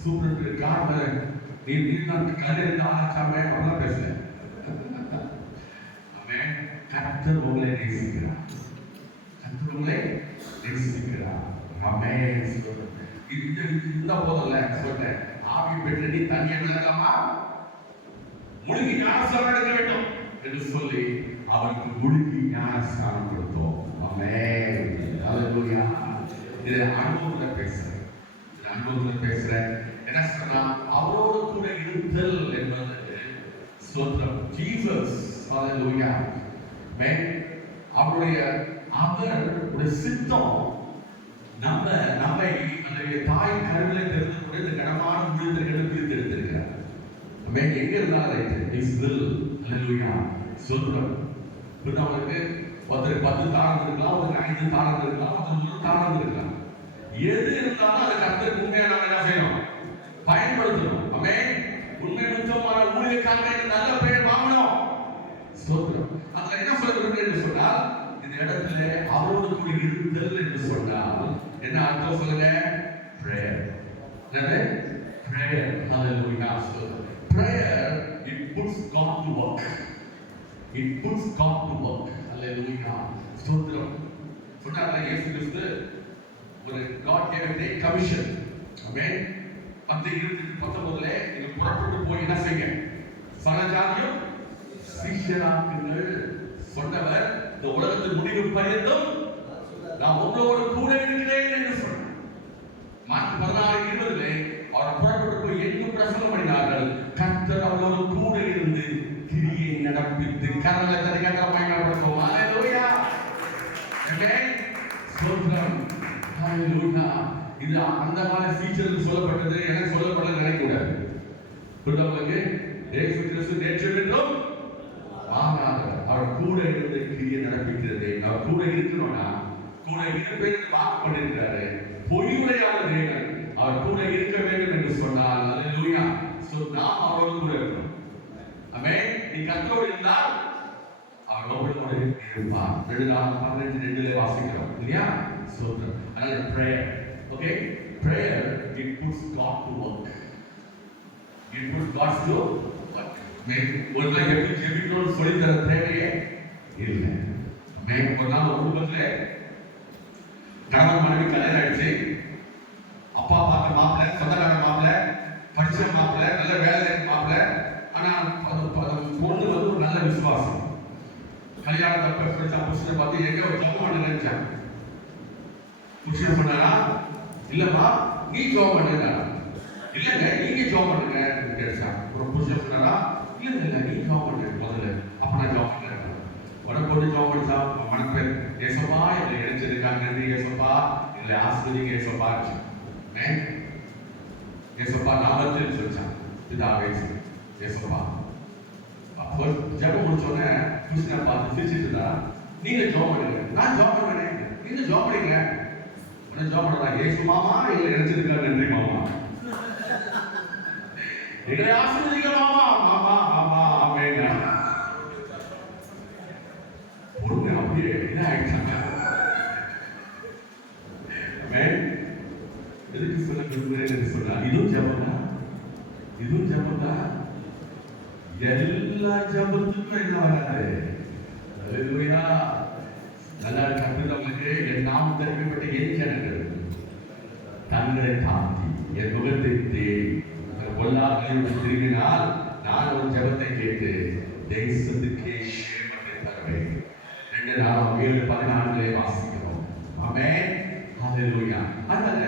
சூப்பர் காரணம் நீ நான் கல்யாணம் ஆச்சாமே அப்படிலாம் பேசல. அவன் கர்த்தர் உங்களை நேசிக்கிறார். கர்த்தர் உங்களை நேசிக்கிறார். அவன் இந்த போதல்ல சொல்றேன். ஆவி பெற்று நீ தண்ணியை விளக்காமா முழுகி ஞானஸ்தானம் எடுக்க வேண்டும் என்று சொல்லி அவருக்கு முழுகி ஞானஸ்தானம் கொடுத்தோம். ஆமென். ஹல்லேலூயா. இது அனுபவத்துல பேசுறேன். என்ன சொன்னா அவரோடு கூட இருத்தல் என்பது ஸ்தோத்திரம். ஜீசஸ் ஹல்லேலூயா. அவருடைய அவருடைய சித்தம் நம்மை நம்முடைய தாய் கருவிலை தெரிந்து கொண்டு இந்த கனமான விழுந்தர்களை பிரித்து எடுத்திருக்கிறார். எங்க இருந்தாலும் அவருக்கு ஒருத்தருக்கு 10 தாளம் இருக்கலாம், ஒருத்தருக்கு 5 தாளம் இருக்கலாம், ஒருத்தருக்கு 1 தாளம் இருக்கலாம். எது இருந்தாலும் அதை கர்த்தருக்கு உண்மையா நம்ம என்ன செய்யணும்? பயன்படுத்தணும். உண்மை முத்தமான ஊழியக்காரங்க நல்ல பெயர் வாங்கணும். ஸ்தோத்திரம். அதுல என்ன சொல்றது என்று சொன்னால், இந்த இடத்துல அவரோடு கூட இருத்தல் என்று சொன்னால் என்ன அர்த்தம் சொல்லுங்க? prayer. என்னது? prayer. Hallelujah. So prayer, it puts God to work. It puts God to work. Hallelujah. ஸ்தோத்திரம். சொன்னாங்க இயேசு கிறிஸ்து ஒரு God gave a great commission. Amen. 10:19 நீங்க புறப்பட்டு போய் என்ன செய்யுங்க? சகல ஜாதியும் சீஷராக்குங்கள் சொன்னவர் இந்த உலகத்தின் முடிவு பரியந்தம் நான் உங்களோடு கூட இருக்கிறேன் என்று சொன்னார். மார்க் 16:20 அவர் புறப்பட்டு போய் எங்கும் பிரசங்கம் பண்ணினார்கள். கர்த்தர் அவர்களோடு கூட இருந்து கிரியை நடப்பித்து கரங்களை தட்டி கர்த்தரை மகிமைப்படுத்துவோம். ஹalleluya. ஆமென். ஸ்தோத்திரம். ஹalleluya. இது அந்த கால ஃபீச்சருக்கு சொல்லப்பட்டது, எனக்கு சொல்லப்படல நினைக்க கூடாது. புரியுதா? இயேசு கிறிஸ்து நேற்று என்றும் மாறாதவர். அவர் கூட இருந்து கிரியை நடப்பிக்கிறது. அவர் கூட இருக்கணும்னா கூட இருப்பேன் வாக்கு பண்ணிருக்கிறாரு. பொய்யுரையாத தேவன் அவர் கூட இருக்க வேண்டும் என்று சொன்னால் ஹalleluya. சோ நாம் அவரோடு கூட இருக்கணும். ஆமென். நீ கர்த்தரோடு இருந்தால் அவர் கூட இருப்பார். 2:15 வாசிக்கிறோம் இல்லையா? ஸ்தோத்திரம். அதனால prayer. Okay? Prayer, it puts God to work. It puts God to work. ஒரு நாள் எப்படி ஜெபிக்கணும்னு சொல்லி தர தேவையே இல்லை. ஒரு நாள் ஒரு குடும்பத்துல கணவன் மனைவி கல்யாணம் ஆயிடுச்சு. அப்பா பார்த்த மாப்பிள்ளை, சொந்தக்கார மாப்பிள்ளை, படிச்ச மாப்பிள்ளை, நல்ல வேலை மாப்பிள்ளை. ஆனா பொண்ணு வந்து ஒரு நல்ல விசுவாசம். கல்யாணத்தை புருஷனை பார்த்து எங்க ஒரு ஜபம் பண்ண நினைச்சான். புருஷன் சொன்னாரா, இல்லப்பா நீ ஜோம் பண்ணுங்க. இல்லங்க நீங்க ஜோம் பண்ணுங்க கேட்டான். ஒரு புருஷன் சொன்னாரா, இல்ல நீ ஜோம் பண்ணு முதல்ல. அப்ப நான் ஜோம் பண்றேன். உடனே போட்டு ஜோம் பண்ணிச்சா மனப்பே ஏசப்பா எங்களை இணைச்சிருக்காங்க. ஏசப்பா எங்களை ஆஸ்வதிங்க ஏசப்பா. ஏசப்பா நாமத்தில் சொல்லிச்சான் பிதாவே ஏசப்பா. அப்போ ஜபம் முடிச்சோடனே புருஷனை பார்த்து சிரிச்சிட்டு இருந்தா, நீங்க ஜோம் பண்ணுங்க. நான் ஜோம் பண்ணுவேன். நீங்க ஜோம் பண்ணுங்க. ஜோம் பண்ணலாம். ஏசு மாமா எங்களை இணைச்சிருக்காங்க. நன்றி மாமா. எங்களை ஆசீர்வதிங்க மாமா. மாமா மாமா ஆமென். பொறுமை அப்படியே என்ன ஆயிடுச்சாங்க. ஆமென். எதுக்கு சொல்ல விரும்புகிறேன் சொன்னா, இதுவும் ஜபம் தான். இதுவும் ஜபம் தான். எல்லா ஜபத்துக்கும் என்ன வராது? ஹalleluya. நல்லா கற்றுள்ளவங்களுக்கு என் நாமம் தெரிவிக்கப்பட்ட என் ஜனங்கள் தங்களை தாழ்த்தி என் முகத்தை தேடி பொல்லாதவர்களை திரும்பினால் நான் ஒரு ஜபத்தை கேட்டு தேசத்துக்கே சேமத்தை தருவேன். 2:7-14 வாசிக்கிறோம். ஆமென். ஹalleluya. அதனால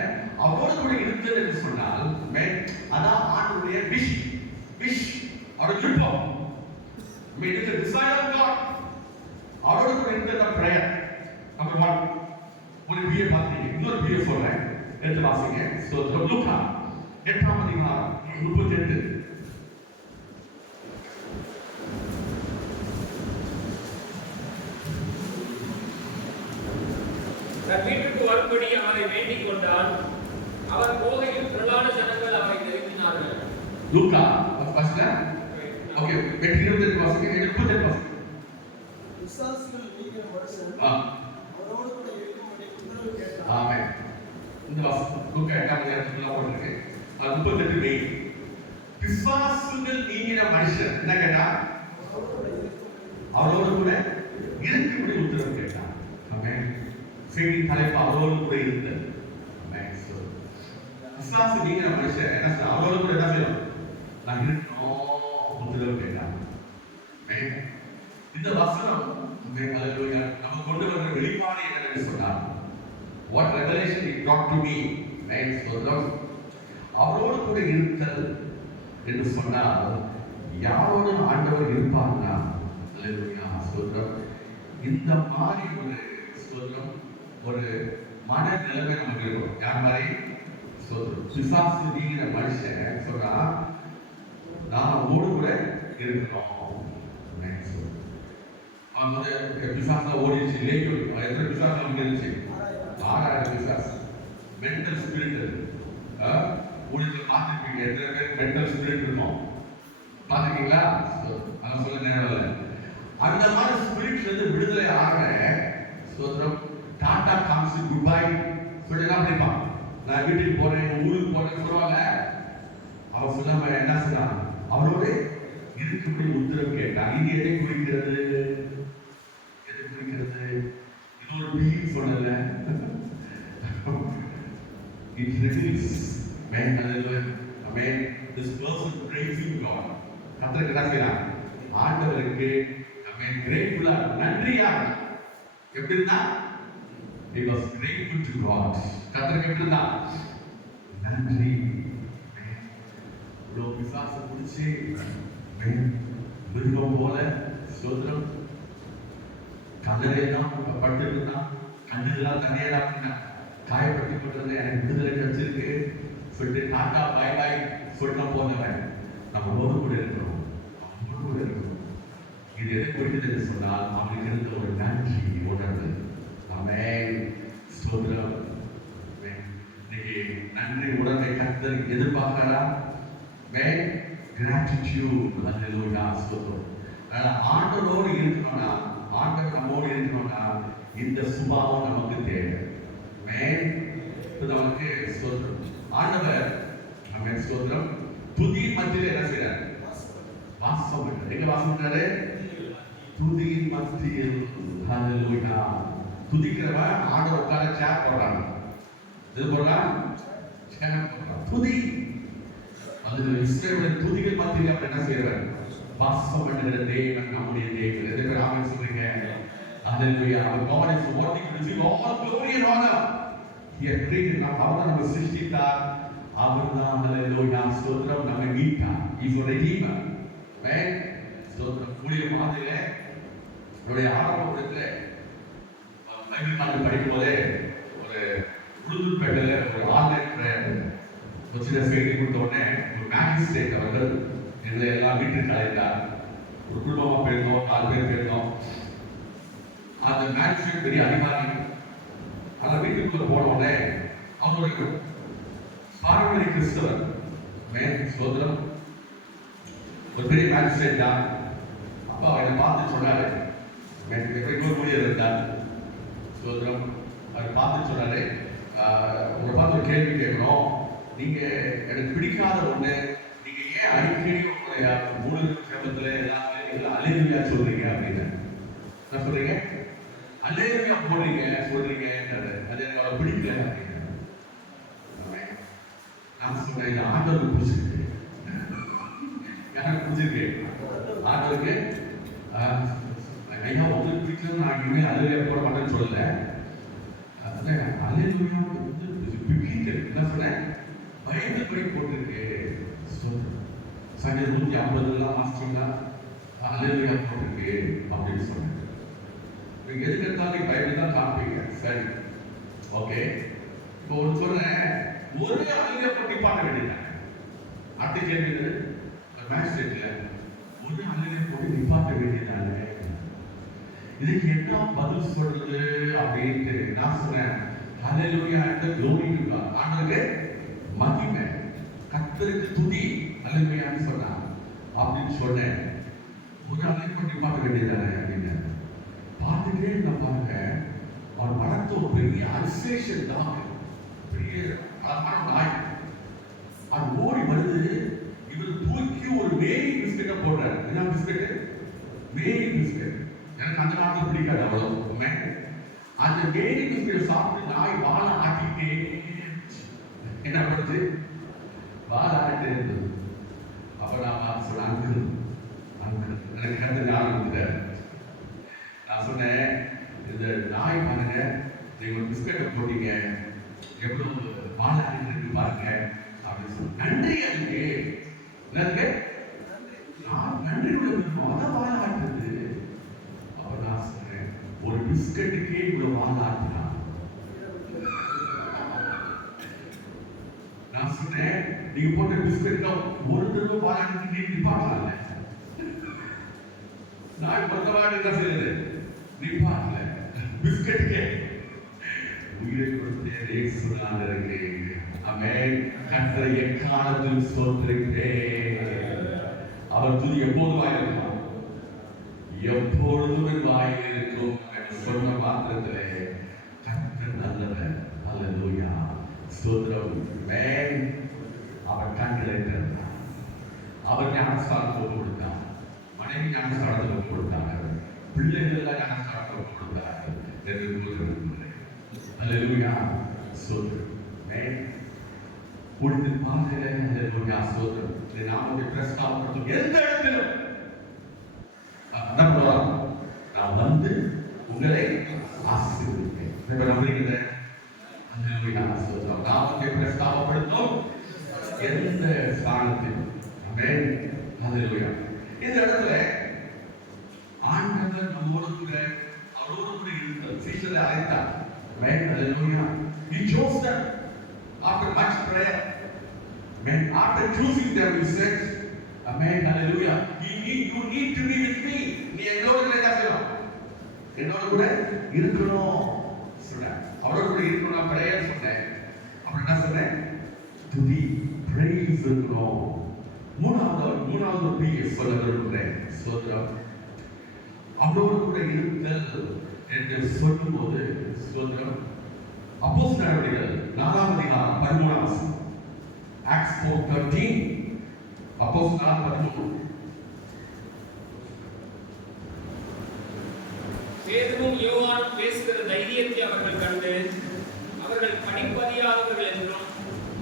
அவரோடு கூட இருந்தது என்று சொன்னால் அதான் ஆண்டவருடைய விஷ் அவருடைய விருப்பம். It is a desire of God. அவரோடு கூட இருந்த prayer. நம்பர் 1 ஒரு பிஏ பார்த்தீங்க. இன்னொரு பிஏ சொல்றேன். எடுத்து வாசிங்க. ஸ்தோத்திரம். லூக்கா 8:38. தன் வீட்டுக்கு வரும்படி அவரை வேண்டிக் கொண்டான். அவர் போகையில் திரளான ஜனங்கள் அவரை நெருங்கினார்கள். லூக்கா வாசிங்க. ஓகே 8:28 வாசிங்க. 38 வாசிங்க. விசுவாசிகள் நீங்கிற மனுஷன் அவரோடு கூட இருக்கும்படி உத்தரவு கேட்டார். ஆமென். இந்த வாசிங்க லூக்கா 8:38 போட்டுருக்கு. 38 மெய். விசுவாசிகள் நீங்கிற மனுஷன் என்ன கேட்டா? அவரோடு கூட இருக்கும்படி உத்தரவு கேட்டார். ஆமென். செய்தி தலைப்பு அவரோடு கூட இருந்தது. ஆமென். விசுவாசி நீங்கிற மனுஷன் என்ன சொல்ற? அவரோடு கூட என்ன செய்யணும்? நான் இருக்கணும் உத்தரவு கேட்டார். ஆமென். இந்த வசனம் ஹalleluya நமக்கு கொண்டு வர வெளிப்பாடு என்னன்னு சொன்னார். What revelation it brought to me. Right? So அவரோடு கூட இருத்தல் என்று சொன்னால் யாரோடு ஆண்டவர் இருப்பார்னா ஹalleluya ஸ்தோத்திரம். இந்த மாதிரி ஒரு ஸ்தோத்திரம் ஒரு மன நிலைமை நமக்கு இருக்கும். யார் மாதிரி? ஸ்தோத்திரம். பிசாசு நீங்கிற மனுஷன் சொன்னா நான் ஓடு கூட இருக்கணும். அவங்க பிசாசா ஓடிச்சு லேக்கு. எத்தனை பிசாசு நமக்கு இருந்துச்சு? 6000 பிசாசு. மென்டல் ஸ்பிரிட் ஊழியத்தில் பார்த்துருப்பீங்க. எத்தனை பேர் மென்டல் ஸ்பிரிட் இருக்கும் பார்த்துருக்கீங்களா? அதை சொல்ல நேரம் இல்லை. அந்த மாதிரி ஸ்பிரிட்ல இருந்து விடுதலை ஆக ஸ்தோத்திரம். டாடா காமிச்சு குட் பை சொல்லி என்ன பண்ணிப்பான், நான் வீட்டுக்கு போறேன் ஊருக்கு போறேன்னு சொல்லுவாங்க. அவன் சொல்லாம என்ன சொன்னான், அவரோடு இருக்கும்படி உத்தரவு கேட்டான். இது எதை குறிக்கிறது, எதை குறிக்கிறது? இது ஒரு பீன் சொல்லல. It reveals, man, hallelujah, amen, this person praising God. கர்த்தருக்கு என்ன செய்யலாம், ஆண்டவருக்கு amen grateful-ஆ நன்றியா எப்படி இருந்தா, he was grateful to God. கர்த்தருக்கு எப்படி இருந்தா, நன்றி. இவ்வளவு பிசாசை பிடிச்சி மிருகம் போல ஸ்தோத்திரம் கண்ணறையெல்லாம் படுத்துட்டு இருந்தான், கண்ணுகளால் தண்ணியெல்லாம் அப்படின்னா காயப்பட்டு கொண்டு எனக்கு விடுதலை கிடைச்சிருக்கு சொல்லிட்டு டாட்டா பாய் பாய் சொல்ல போனவன் நம்மளோடு கூட இருக்கிறோம், அவங்களோடு கூட இருக்கிறோம். இது எதை குறிக்கிறது என்று சொன்னால் அவங்களுக்கு இருந்த ஒரு நன்றி உணர்வு. ஆமென் ஸ்தோத்திரம். இன்னைக்கு நன்றி உணர்வை கர்த்தர் எதிர்பார்க்கிறா. Amen. Gratitude. Hallelujah. ஸ்தோத்திரம். ஆண்டவரோடு இருக்கணும்னா, ஆண்டவர் நம்மோடு இருக்கணும்னா இந்த சுபாவம் நமக்கு தேவை. Amen. நமக்கு ஸ்தோத்திரம். ஆண்டவர் ஆமென் ஸ்தோத்திரம் துதியின் மத்தியில் என்ன செய்றார், வாசம் பண்றார். எங்க வாசம் பண்றாரு, துதியின் மத்தியில். ஹalleluya. துதிக்கிறவன் ஆண்டவர் உட்கார சேர் போடுறாங்க, இது போடுறான் சேர் போடுறான். துதி அது இஸ்ரவேலின் துதிகள் மத்தியில் அப்ப என்ன செய்றார், வாசம் பண்ணுகிற தேவன் நம்முடைய தேவன். எதை பேர் ஆமென் சொல்றீங்க? ஹalleluya. Our God is worthy to receive all glory and honor. He has created us. அவர் நம்ம சிருஷ்டித்தார், அவர்தான் ஹalleluya ஸ்தோத்திரம் நம்மை மீட்டார். He is a redeemer. Amen. ஸ்தோத்திரம். கூடிய மாதிரியில நம்முடைய ஆரம்பத்துல பைபிள் காலேஜ் படிக்கும் போதே ஒரு உளுந்தூர்பேட்டையில ஒரு ஆன்லைன் பிரேயர் வச்சுட்டு செய்தி கொடுத்த உடனே ஒரு மேஜிஸ்ட்ரேட் அவர்கள் எங்களை எல்லாம் வீட்டுக்கு அழைத்தார். ஒரு குடும்பமா போயிருந்தோம், 4 பேர் போயிருந்தோம். அந்த மேஜிஸ்ட்ரேட் பெரிய அதிகாரி. அந்த வீட்டுக்குள்ள போன உடனே அவர் ஒரு பாரம்பரிய கிறிஸ்தவர். சோதரம் ஒரு பெரிய மேஜிஸ்ட்ரேட் தான். அப்போ அவரை பார்த்து சொன்னாரு, இன்னொரு ஊழியர் இருந்தார் சோதரம். அவர் பார்த்து சொன்னாரு, உங்களை பார்த்து ஒரு கேள்வி கேட்கணும். நீங்க எனக்கு பிடிக்காத ஒண்ணு, நீங்க ஏன் அடிக்கடி உங்களுடைய மூணு சேபத்துல எல்லாம் அலேலுயா சொல்றீங்க அப்படின்னு. என்ன சொல்றீங்க? அலேலுயா போடுறீங்க சொல்றீங்க, அது எனக்கு அவ்வளவு பிடிக்கல அப்படின்னு. நான் சொன்னேன், இது ஆண்டவருக்கு பிடிச்சிருக்கு. எனக்கு பிடிச்சிருக்கு ஆண்டவருக்கு. ஐயா உங்களுக்கு பிடிக்கலன்னு நான் இனிமேல் அலேலுயா போட மாட்டேன்னு சொல்லல. அலேலுயா என்ன சொன்னேன், பயந்து போய் போட்டிருக்கு. சங்கர் 150 மாஸ்டர்லாம் அலேலுயா போட்டிருக்கு அப்படின்னு சொன்னேன். நீங்க எதுக்கு எடுத்தாலும் பைபிள் தான் காப்பீங்க. சரி, ஓகே. இப்போ ஒன்று சொல்றேன், ஒரே அலேலுயா போட்டு பாட வேண்டியதாங்க. அடுத்த கேள்வி மேஜிஸ்ட்ரேட்ல ஒரு அலேலுயா போட்டு நிப்பாட்ட வேண்டியதாங்க. இதுக்கு என்ன பதில் சொல்றது அப்படின்ட்டு நான் சொன்னேன், ஹalleluya and the glory to God. ஆண்டவரே மகிமை, கர்த்தருக்கு துதி, ஹalleluyaன்னு சொன்னா அப்படின்னு சொன்னேன். ஒரு அலேலுயா போட்டு பாட வேண்டியதானே அப்படின்னு பார்த்துட்டே இருந்த பாருங்க. அவர் வளர்த்த ஒரு பெரிய அல்சேஷன் தான், பெரிய அழகான நாய். அது ஓடி வருது. இவர் தூக்கி ஒரு மேரி பிஸ்கெட்டை போடுறாரு. என்ன பிஸ்கெட்? மேரி பிஸ்கெட். எனக்கு அந்த நாட்டில் பிடிக்காது அவ்வளவு. அந்த மேரி பிஸ்கெட்டை சாப்பிட்டு நாய் வாழை ஆட்டிக்கிட்டே என்ன பண்ணுது, வாழை ஆட்டிட்டே இருந்தது. அப்ப நான் சொன்ன, அங்கிள் அங்கிள் எனக்கு கருத்து ஞாபகம் கொடுத்தாரு. நான் சொன்னேன், இந்த நாய் பாருங்க, நீங்க ஒரு பிஸ்கெட்டை போட்டீங்க, எவ்வளவு வாழை ஆட்டிட்டு இருக்கு பாருங்க அப்படின்னு சொன்ன. நன்றி அதுக்கு என்னது, நான் நன்றி கொடுக்கணும், அதான் வாழை ஆட்டுறது. அப்ப நான் சொன்னேன், ஒரு பிஸ்கெட்டுக்கே இவ்வளவு வாழை ஆட்டினா. நான் சொன்னேன், நீங்க போட்ட பிஸ்கெட்ல ஒரு தடவை வாழை ஆட்டி நிப்பாட்டல. நான் பொறுத்தவாடு என்ன செய்யுது, நிப்பாட்டல. பிஸ்கெட்டுக்கே உயிரை கொடுத்தேன் இயேசுநாதருக்கு. ஆமென். கர்த்தரை எக்காலத்தில் ஸ்தோத்திரிப்பேன். அவர் துதி எப்போது வாயில் இருக்குமா? எப்பொழுதும் வாயில் இருக்கும் என்று சொன்ன மாத்திரத்திலே கண்களை திறந்தார். அவர் ஞானஸ்தானத்தை ஒப்பு கொடுத்தார். மனைவி ஞானஸ்தானத்தை ஒப்பு கொடுத்தார்கள். பிள்ளைகள் எல்லாம் ஞானஸ்தானத்தை ஒப்பு கொடுத்தார்கள் என்று கூறுகிறார். அல்லேலூயா, ஸ்தோத்திரம். கூட்டத்தின் பாதையிலே அல்லேலூயா, ஸ்தோத்திரம். இந்த நாமத்தை பிரஸ்தாபப்படுத்தும் எந்த இடத்திலும் நான் வந்து உங்களை ஆசீர்வதிப்பேன். நம்புகிறேன். அல்லேலூயா, ஸ்தோத்திரம். நாமத்தை பிரஸ்தாபப்படுத்தும் எந்த ஸ்தானத்தில். ஆமென். அல்லேலூயா. இந்த இடத்துல ஆண்டவர் நம்மோடு கூட அவரோடு கூட இருந்தார். சீஷரை அழைத்தார். ஆமென். அல்லேலூயா. He chose them after much prayer. Amen. After choosing them, he said, Amen. Hallelujah. You need to be with me. நீ என்னோடு கூட என்ன செய்யணும்? என்னோடு கூட இருக்கணும் சொன்னேன். அவரோடு கூட இருக்கணும் பிரேயர் சொன்னேன். அப்புறம் என்ன சொன்னேன்? துதி, praise இருக்கணும். மூணாவது பிஎஸ் சொல்ல விரும்புகிறேன். ஸ்தோத்திரம். அவரோடு கூட இருத்தல் என்று சொல்லும்போது ஸ்தோத்திரம். அப்போஸ்தலர் நடவடிக்கைகள் 4ஆம் அதிகாரம் 13ஆம் வசனம். Acts 4:13. அப்போஸ்தலர் 13. பேதுரும் யோவானும் பேசுகிற தைரியத்தை அவர்கள் கண்டு அவர்கள் படிப்பறியாதவர்கள் என்றும்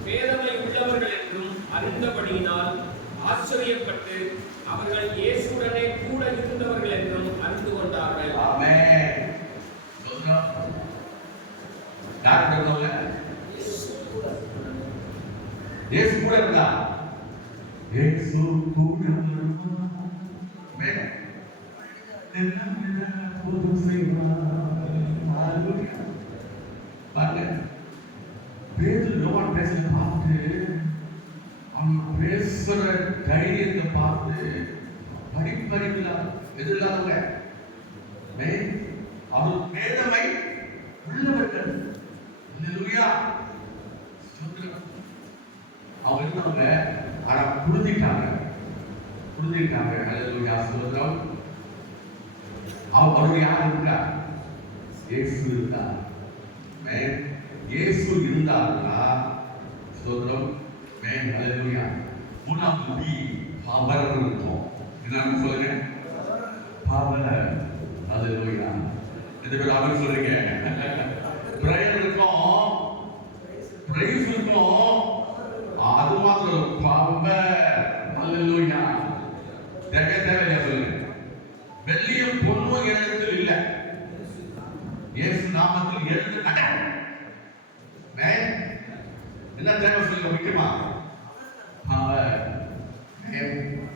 பேதமை உள்ளவர்கள் என்றும் அறிந்தபடியினால் ஆச்சரியப்பட்டு அவர்கள் இயேசுவுடனே கூட இருந்தவர்கள் என்றும் அறிந்து கொண்டார்கள். ஆமென். இயேசு கூட இருந்தார். இயேசு கூட இருந்தார். பேதுரு யோவான் பேசுறத பார்த்து அவன் பேசுற தைரியத்தை பார்த்து படிப்பறிவில்லா எதிரில்லாதவங்க அவர் பேதமை உள்ளவர்கள். அல்லேலூயா, ஸ்தோத்திரம். அவங்க இருந்தவங்க ஆனா புரிஞ்சிட்டாங்க. அல்லேலூயா, ஸ்தோத்திரம். அவருடைய யார் இருக்கா? இயேசு இருந்தார். இயேசு இருந்தார்னா ஸ்தோத்திரம். அல்லேலூயா. மூணாவது பி பவர் இருக்கும். என்னன்னு சொல்லுங்க? பவர். அல்லேலூயா. எந்த பேர் அவர் சொல்றீங்க? பிரேயர் இருக்கும், பிரைஸ் இருக்கும். அது மாத்திரம் பவர். அல்லேலூயா. தேவையா சொல்லுங்க? வெள்ளியும் பொன்னும் இடத்தில் இல்ல. இயேசு நாமத்தில் எழுந்து நட. என்ன தேவை சொல்லுங்க? முக்கியமா பவர்.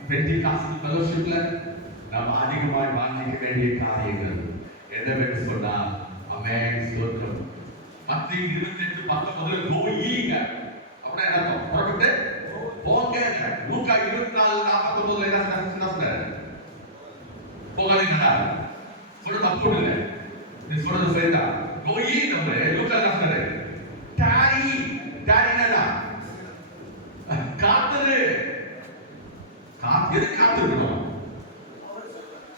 பெண்டிகாஸ்டல் ஃபெலோஷிப்ல நாம் அதிகமாய் வாங்கிக்க வேண்டிய காரியங்கள் என்னவென்று சொன்னால், ஆமென், ஸ்தோத்திரம். மத்தேயு 28:19 போயீங்க அப்படின்னா என்ன அர்த்தம்? புறப்பட்டு போங்க. லூக்கா 24:49 என்ன சொல்றாரு? போகாதீங்கடா. சொல்றது தப்பு இல்லை. நீ சொல்றது சரிதான். போயி நம்ம லூக்கா என்ன சொல்றாரு? டாரினா காத்துரு. காத்திருக்கணும்.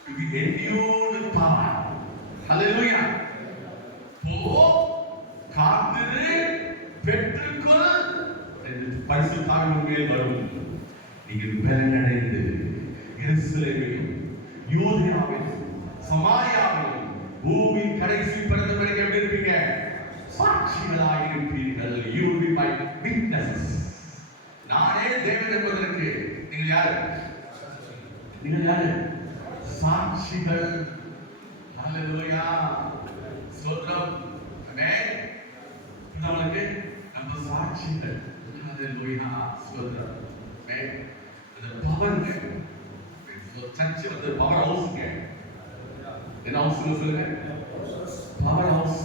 To be endued with power. Hallelujah. போ, காத்திரு, பெற்றுக்கொள். பரிசுத்தாவின் மேல் வரும். நீங்கள் பலனடைந்து எருசலேமிலும் யூதேயாவிலும் சமாரியாவிலும் பூமியின் கடைசி பரந்த வரைக்கும் எப்படி இருப்பீங்க? சாட்சிகளாக இருப்பீர்கள். You will be my witnesses. நானே தேவன் என்பதற்கு நீங்கள் யாரு? சாட்சிகள். ஹல்லேலூயா, ஸ்தோத்திரம். ஆமென். நமக்கு நம்ம சாட்சிகள். ஹல்லேலூயா, ஸ்தோத்திரம். ஆமென். அந்த பவர்ங்க. சர்ச் வந்து பவர் ஹவுஸ்ங்க. என்ன ஹவுஸ் சொல்லுங்க? Power house.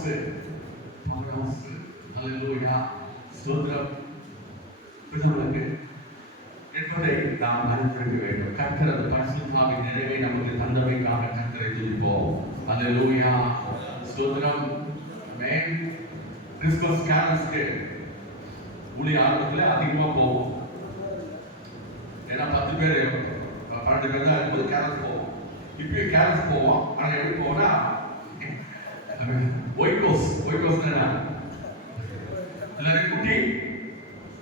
ஹல்லேலூயா, ஸ்தோத்திரம். நமக்கு என்பதை நாம் அறிந்திருக்க வேண்டும். கர்த்தர் அந்த பரிசுத்தாவின் நிறைவை நமக்கு தந்தமைக்காக கர்த்தரை துதிப்போம். அல்லேலூயா, ஸ்தோத்திரம். ஆமென். கிறிஸ்மஸ் கேரல்ஸ்க்கு ஊழிய ஆரம்பத்தில் அதிகமா போவோம். ஏன்னா 10 பேர் 12 பேர் தான் இருக்கும்போது கேரல்ஸ் போவோம். இப்பயும் கேரல்ஸ் போவோம். ஆனால் எப்படி போவோம்னா ஒயிட் ஹவுஸ் எல்லாரையும்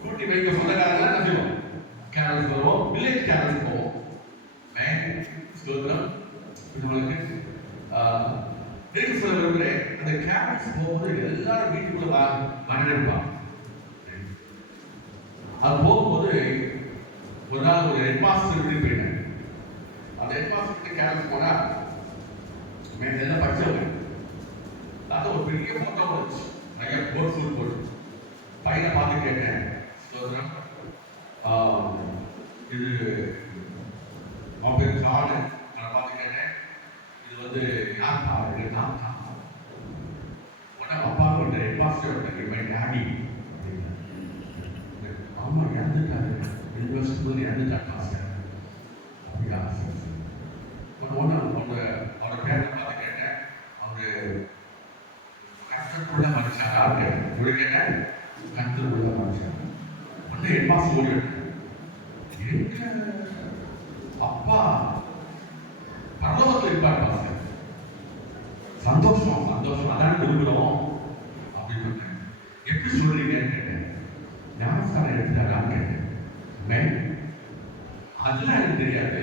கூட்டி வைக்க சொந்தக்காரங்க என்ன செய்வோம்? கேரல்ஸ் வருவோம், வில்லேஜ் கேரல்ஸ் போவோம். மேன் ஸ்தோத்திரம். நம்மளுக்கு சொல்ல விரும்புகிறேன், அந்த கேரல்ஸ் போகும்போது எல்லாரும் வீட்டுக்குள்ள வரவேற்பாங்க. அது போகும்போது ஒரு நாள் ஒரு ஹெட் மாஸ்டர் வீட்டுக்கு போயிட்டேன். அந்த ஹெட் மாஸ்டர் கேரல்ஸ் போனா எல்லாம் படிச்சவங்க. அது ஒரு பெரிய போட்டோ வந்துச்சு, நிறைய கோட் சூட் போட்டு. பையனை பார்த்து கேட்டேன், ஸ்தோத்திரம், இது அவன் பேர் ஜானு. நான் பார்த்து கேட்டேன், இது வந்து யாருப்பா? நான் தான். உடனே அப்பா கிட்ட ஹெட் மாஸ்டர் கிட்ட டேடி அம்மா இறந்துட்டாரு, 2 வருஷத்துக்கு இறந்துட்டாங்க மாஸ்டர். அப்படியா? ஒன்று அவரோட பேரை பார்த்து கேட்டேன், அவரு கஷ்டத்துள்ள மனுஷாரா கேட்டேன். கேட்டேன் கஷ்டத்துள்ள மனுஷன். ஒன்று ஹெட் மாஸ்டர் ஓடி அப்பா பரலோகத்தில் இருப்பார் பாஸ்டர். சந்தோஷம் சந்தோஷம், அதான் விரும்புகிறோம் அப்படின்னு எப்படி சொல்றீங்கன்னு கேட்டேன். ஞானஸ்தானம் எடுத்துட்டாரான்னு கேட்டேன். அதெல்லாம் எனக்கு தெரியாது.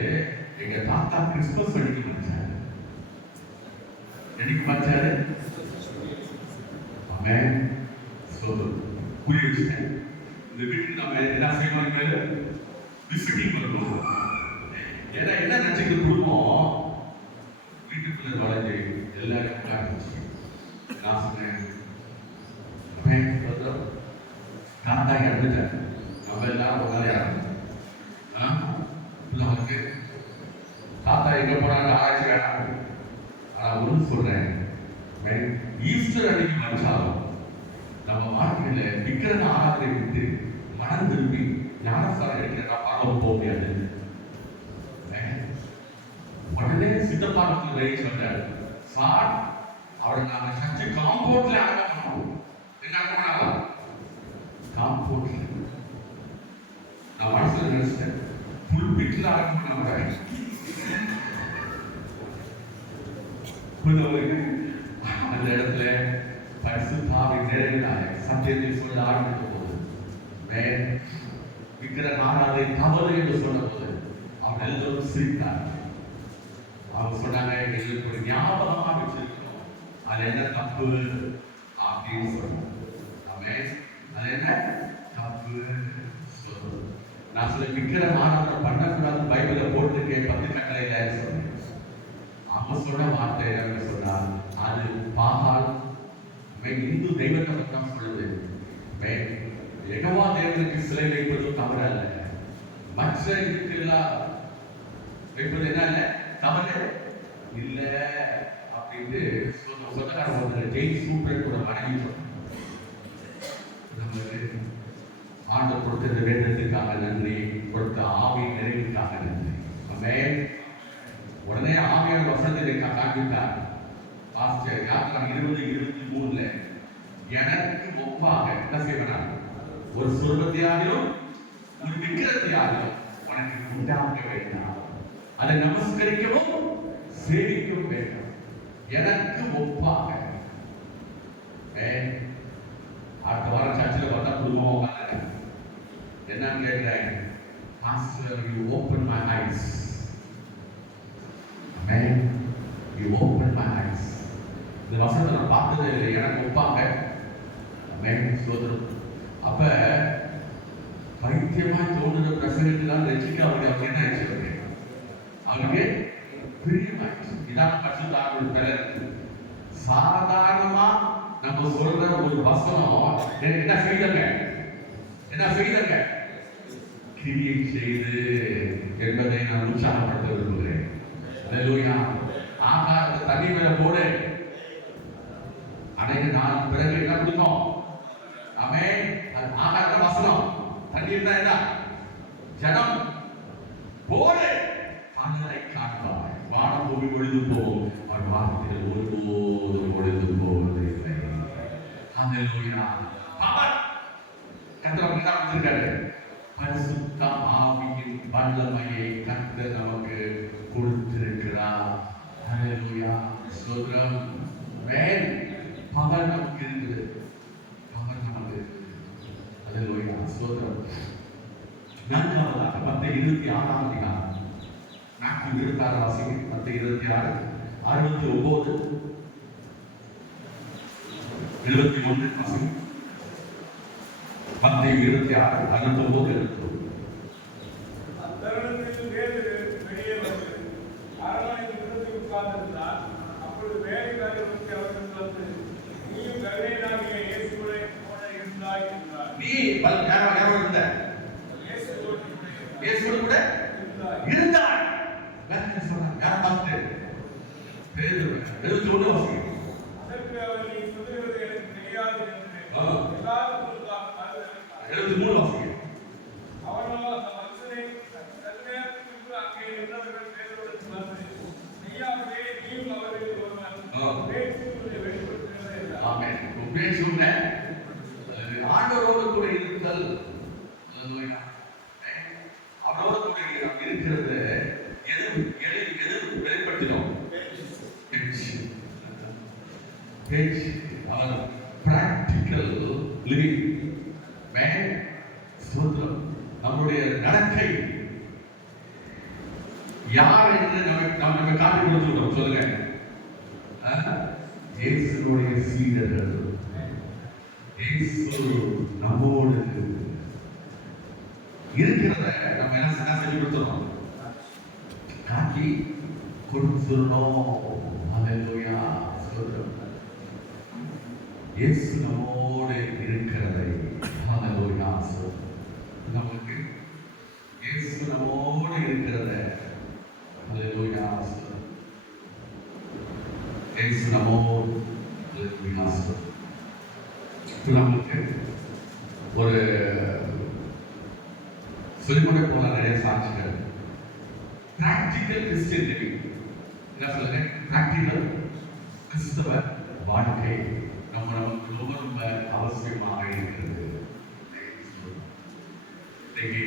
எங்க தாத்தா கிறிஸ்துமஸ் அன்னைக்கு மறைச்சாரு. என்னைக்கு மறைச்சாரு? ஆமென். புரிய வச்சுட்டேன். இந்த வீட்டுக்கு நம்ம என்ன செய்யணும்? விசிட்டிங் பண்ணுவோம். ஏன்னா என்ன நினைச்சுக்கிட்டு குடும்பம் வீட்டுக்குள்ள நுழைஞ்சு எல்லாரும் உட்காந்துச்சு. நான் சொன்னேன், தாத்தா இறந்துட்டேன், நம்ம எல்லாரும் உட்காந்து இறந்தோம். நமக்கு தாத்தா எங்க போனாங்க ஆராய்ச்சி வேணாம். ஆனா ஒன்று சொல்றேன், ஈஸ்டர் அன்னைக்கு மறைச்சாலும் நம்ம வாழ்க்கையில விக்கிரக ஆராதனை விட்டு மனம் திரும்பி ஞானஸ்தானம் எடுக்கிறதா பரவ போக முடியாது. உடனே சித்தப்பாக்கத்தில் ரெடி சொல்றாரு, சார் அவரை நாங்க சர்ச்சு காம்பவுண்ட்ல அடக்கணும். எங்க அடக்கணும்? காம்பவுண்ட்ல. நான் மனசுல நினைச்சேன், புல்பிட்ல அடக்கணும். அந்த இடத்துல பரிசுத்தாவி நிறைவினால சத்தியத்தை சொல்ல ஆரம்பித்த போது, விக்கிரக ஆராதனை தவறு என்று சொன்ன போது அவன் எல்லோரும் சிரித்தார். அவங்க சொன்னாங்க, எங்களுக்கு ஒரு ஞாபகமா வச்சிருக்கணும், அது என்ன தப்பு அப்படின்னு சொன்னாங்க. அது என்ன தப்பு? நான் சொல்ல விக்கிரக ஆராதனை பண்ணக்கூடாது பைபிளை போட்டுருக்கேன், 10 கட்டளையில சொன்னேன். அவன் சொன்ன வார்த்தை என்ன சொன்னார்? அது பாகால் இந்து தெய்வத்தை பற்றி தான் சொல்லுது. யெகோவா தேவனுக்கு சிலை வைப்பதும் தவறு அல்ல, மற்ற இதுக்கெல்லாம் வைப்பது என்ன இல்ல தவறு இல்ல அப்படின்ட்டு சொந்தக்காரன் ஒருத்தர் ஜெயின் சூப்பர் கூட மனைவி நமக்கு ஆண்டு கொடுத்த வேதத்துக்காக நன்றி, கொடுத்த ஆவி நிறைவுக்காக நன்றி. ஆமென். உடனே ஆவியார் வசனத்தை காண்பித்தார். பாஸ்டர் யாத்திரை 20:23 எனக்கு ஒப்பாக என்ன செய்வனார்? ஒரு சொர்க்கத்தையாகிலும் ஒரு விக்கிரத்தையாகிலும் உனக்கு உண்டாக்க வேண்டாம், அதை நமஸ்கரிக்கவும் சேவிக்கவும் வேண்டாம். எனக்கு ஒப்பாக. அடுத்த வாரம் சர்ச்சில் பார்த்தா குடும்பம் உட்காந்து என்னன்னு கேட்கிறேன், pastor you open my ice. Amen. You open my eyes. இந்த வசனத்தை நான் பார்த்ததே இல்லை, எனக்கு ஒப்பாங்க. Amen. சோதரம். அப்ப பைத்தியமாய் தோணுற பிரசங்கத்துலாம் ரசிக்க அவருக்கு என்ன ஆயிடுச்சு? அவருக்கு பிரியமாயிடுச்சு. இதான் பரிசுத்தாவின் பலன். சாதாரணமா நம்ம சொல்ற ஒரு வசனம் என்ன செய்தங்க? என்ன செய்தங்க? கிரியை செய்து என்பதை நான் உற்சாகப்படுத்த விரும்புகிறேன். அல்லேலூயா. ஆகாரத்தை தண்ணி மேல போடு, அன்னைக்கு நான் பிறகு என்ன குடிக்கும்? ஆமென். ஆகாரத்தை வசனம், தண்ணீர் தான் என்ன? ஜனம். போடு, பலரை காண்பாய். வானம் பூமி ஒழிந்து போகும், அவன் வார்த்தைகள் ஒருபோதும் ஒழிந்து போவதில்லை. அல்லேலூயா. பவர் கர்த்தர் அப்படிதான் வச்சிருக்காரு. பரிசுத்த ஆவியின் வல்லமையை கர்த்தர் நமக்கு கொடுத்திருக்கிறார். ஹல்லேலூயா. ஸ்தோத்திரம். வேன் பவர் நமக்கு இருக்குது. பவர் நமக்கு இருக்குது. ஹல்லேலூயா. ஸ்தோத்திரம். நான்காவதாக 10:26 அதிகாரம். மேத்யூ 26 வாசிங்க. 10:26 69 71 வாசிங்க. 10:26 69 அத்தருணத்தில் பேதுரு வெளியே வந்து அரண்மனையின் விருந்தில் உட்கார்ந்திருந்தார். அப்பொழுது வேலைக்காரர் அவர்கள் வந்து, நீயும் கலிலேயனாகிய இயேசுவை போல இருந்தாய் என்றார். நீ யாரோட இருந்த? இயேசுவோடு கூட இருந்தாய். வேற என்ன சொன்னாங்க? யாரை பார்த்து? பேதுரு. 71 வாசிங்க. அதற்கு அவர், நீ சொல்லுகிறது எனக்கு தெரியாது என்று எல்லாரும் சொல்லுகிறார். 73 வாசிங்க. அவனோ அந்த மனுஷனை சற்று அங்கே நின்றவர்கள் பேதுருவுடன் வந்து, மெய்யாகவே நீயும் அவர்களில் ஒருவன், பேச்சுக்குள்ளே வெளிப்படுத்துகிறதே இல்லை. ஆமென். உண்மையை சொன்னேன். ஆண்டவரோடு கூட இருத்தல், அவரோடு கூட இருக்கிறது எது வெளிப்படுத்தினோம்? பேச்சு. அவர் பிராக்டிக்கல் லிவிங் மேன். ஸ்தோத்திரம். நம்முடைய நடக்கை யார் என்று நம்ம காட்டி கொடுத்துருக்கோம். சொல்லுங்க. இயேசுனுடைய சீடர்கள். இயேசு நம்மோடு இருக்கிறத நம்ம என்ன செஞ்சு கொடுத்துறோம்? காட்டி கொடுத்துடணும். ஹல்லேலூயா. ஸ்தோத்திரம். இயேசு நம்மோடு இருக்கிறதை. ஹல்லேலூயா. நமக்கு இயேசு நம்மோடு இருக்கிறத. ஹல்லேலூயா. இயேசு நம்மோடு. ஹல்லேலூயா. நமக்கு ஒரு சொல்லிக்கொண்டே போன நிறைய சாட்சிகள். Practical Christian living. என்ன சொல்லுங்க? பிராக்டிக்கல் கிறிஸ்தவ வாழ்க்கை நமக்கு ரொம்ப ரொம்ப அவசியமாக இருக்கிறது. இன்னைக்கு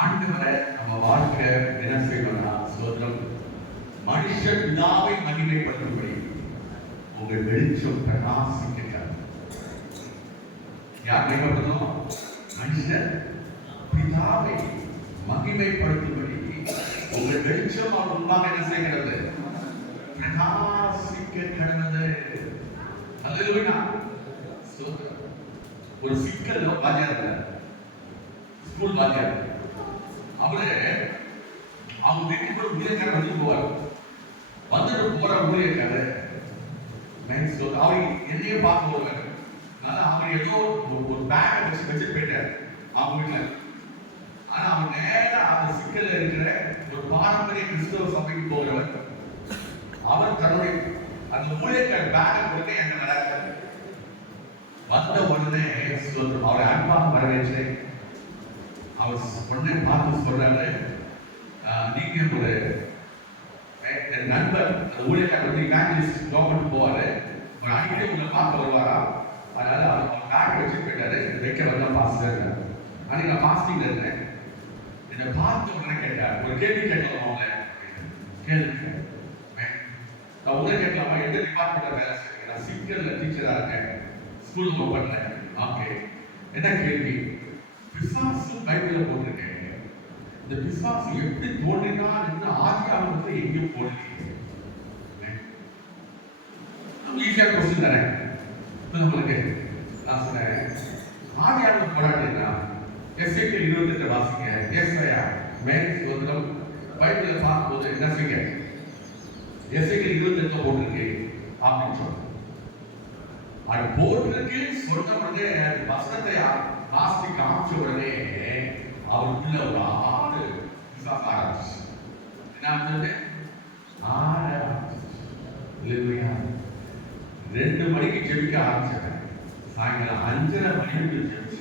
ஆண்டவரை நம்ம வாழ்க்கை என்ன செய்யணும்னா, சோதரம் மனுஷ பிதாவை மகிமைப்படுத்தும்படி உங்கள் வெளிச்சம் பிரகாசிக்க. யார் மகிமைப்படுத்தணும்? மனுஷர் பிதாவை மகிமைப்படுத்தும்படி உங்கள் வெளிச்சம் அவர் முன்பாக என்ன செய்கிறது? பிரகாசிக்க கடவுது. அல்லேலூயா. ஒரு சிக்கல் வாத்தியார், ஸ்கூல் வாத்தியார், அவரு அவங்க வீட்டுக்கு ஒரு ஊழியக்காரர் வந்து போவார். வந்துட்டு போற ஊழியக்காரர் அவர் என்னையே பார்க்க போவார். அவர் ஏதோ ஒரு பேக் வச்சு போயிட்டார் அவங்க வீட்டுல. ஆனா அவன் நேரம் அந்த சிக்கல்ல இருக்கிற ஒரு பாரம்பரிய கிறிஸ்தவ சபைக்கு போகிறவர். அவர் தன்னுடைய அந்த ஊழியக்கார பேக்கை கொடுத்து எங்க நடக்கிறார். வந்த உடனே அவரை அன்பாக வரவேற்று அவர் உடனே பார்த்து சொல்றாரு, நீங்க ஒரு என் நண்பர் அந்த ஊழியக்காரர் வந்து இவாஞ்சலிஸ்ட் கவர்மெண்ட் போவாரு, ஒரு அடிக்கடி உங்களை பார்க்க வருவாரா, அதனால அவர் பேக் வச்சு போயிட்டாரு, வைக்க வந்தா பாஸ்டர். அன்னைக்கு நான் பாஸ்டிங்ல இருந்தேன். என்னை பார்த்த உடனே கேட்டார், ஒரு கேள்வி கேட்கலாமா அவங்கள? கேளுங்க. நான் உடனே கேட்கலாமா? எந்த டிபார்ட்மெண்ட்ல வேலை செய்றீங்க? நான் சிக்கல்ல டீச்சரா இருக்கேன், ஸ்கூல் ஓப்பன்ல. ஓகே, என்ன கேள்வி? பிசாசு பைபிள்ல போட்டிருக்கேன். இந்த பிசாசு எப்படி தோன்றினான் என்று ஆதியாகமத்துல எங்கேயும் போட்டிருக்கீங்க? ஈஸியா கொஸ்டின் தரேன் உங்களுக்கு. நான் சொன்னேன், ஆதியாகமம் போராட்டினா எஸ்ஐக்கு 28 வாசிங்க. எஸ்ஐயா மேல் சுதந்திரம் பைபிள்ல பார்க்கும்போது என்ன செய்யுங்க? எஸ்ஐக்கு 28 போட்டிருக்கு அப்படின்னு சொன்னேன். அது போட்டிருக்கு சொன்ன உடனே வசனத்தை வாசி காமிச்ச உடனே அவருக்குள்ள ஒரு ஆடு பிசாசு ஆரம்பிச்சு. என்ன ஆகுது? ஆட 2 மணிக்கு ஜெபிக்க ஆரம்பிச்சேன். சாயங்காலம் 5:30 மணிக்கு ஜெபிச்சு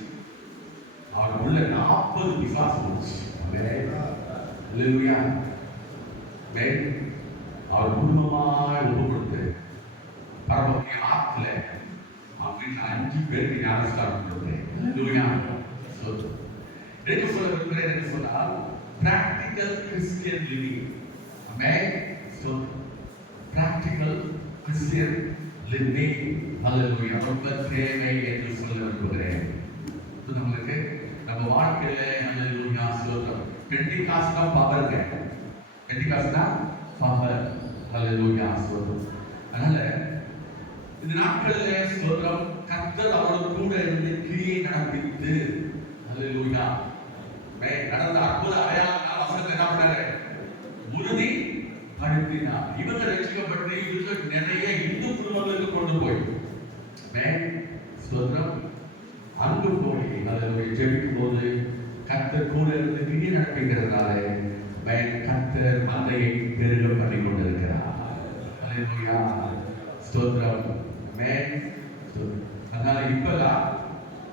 அவர் உள்ள 40 பிசாசு வந்துச்சு. அவர் குடும்பமாய் ஒப்பு கொடுத்து பரவாயில்ல ஆத்துல அப்படின்னு 5 பேருக்கு ஞானஸ்தானம் கொடுத்தேன். சொல்ல விரும்புகிறேன் என்று சொன்னால் practical Christian living. Practical Christian living அல்லேலூயா ரொம்ப தேவை என்று சொல்ல விரும்புகிறேன். நம்மளுக்கு நம்ம வாழ்க்கையில ஹalleluya ஸ்தோத்திரம். பெண்டிகாஸ்ட் தான் பவர்ங்க. பெண்டிகாஸ்ட் தான் பவர். ஹalleluya ஸ்தோத்திரம். அதனால இந்த நாட்களிலே ஸ்தோத்திரம் கர்த்தர் அவரோடு கூட இருந்து கிரியை நடப்பித்து ஹalleluya நடந்த அற்புத அடையாளங்கள் வசனத்தை என்ன பண்ணாரு? உறுதி படுத்தினார். இவங்க ரட்சிக்கப்பட்டு இவங்களுக்கு நிறைய இந்து குடும்பங்களுக்கு கொண்டு போய் ஸ்தோத்திரம் அங்கு போய் ஹalleluya ஜெபிக்கும் போது கர்த்தர் கூட இருந்து கிரியை நடப்பிக்கிறதுனால கர்த்தர் மந்தையை பெருக பண்ணி கொண்டிருக்கிறார். ஹalleluya ஸ்தோத்திரம். அதனால இப்பதான்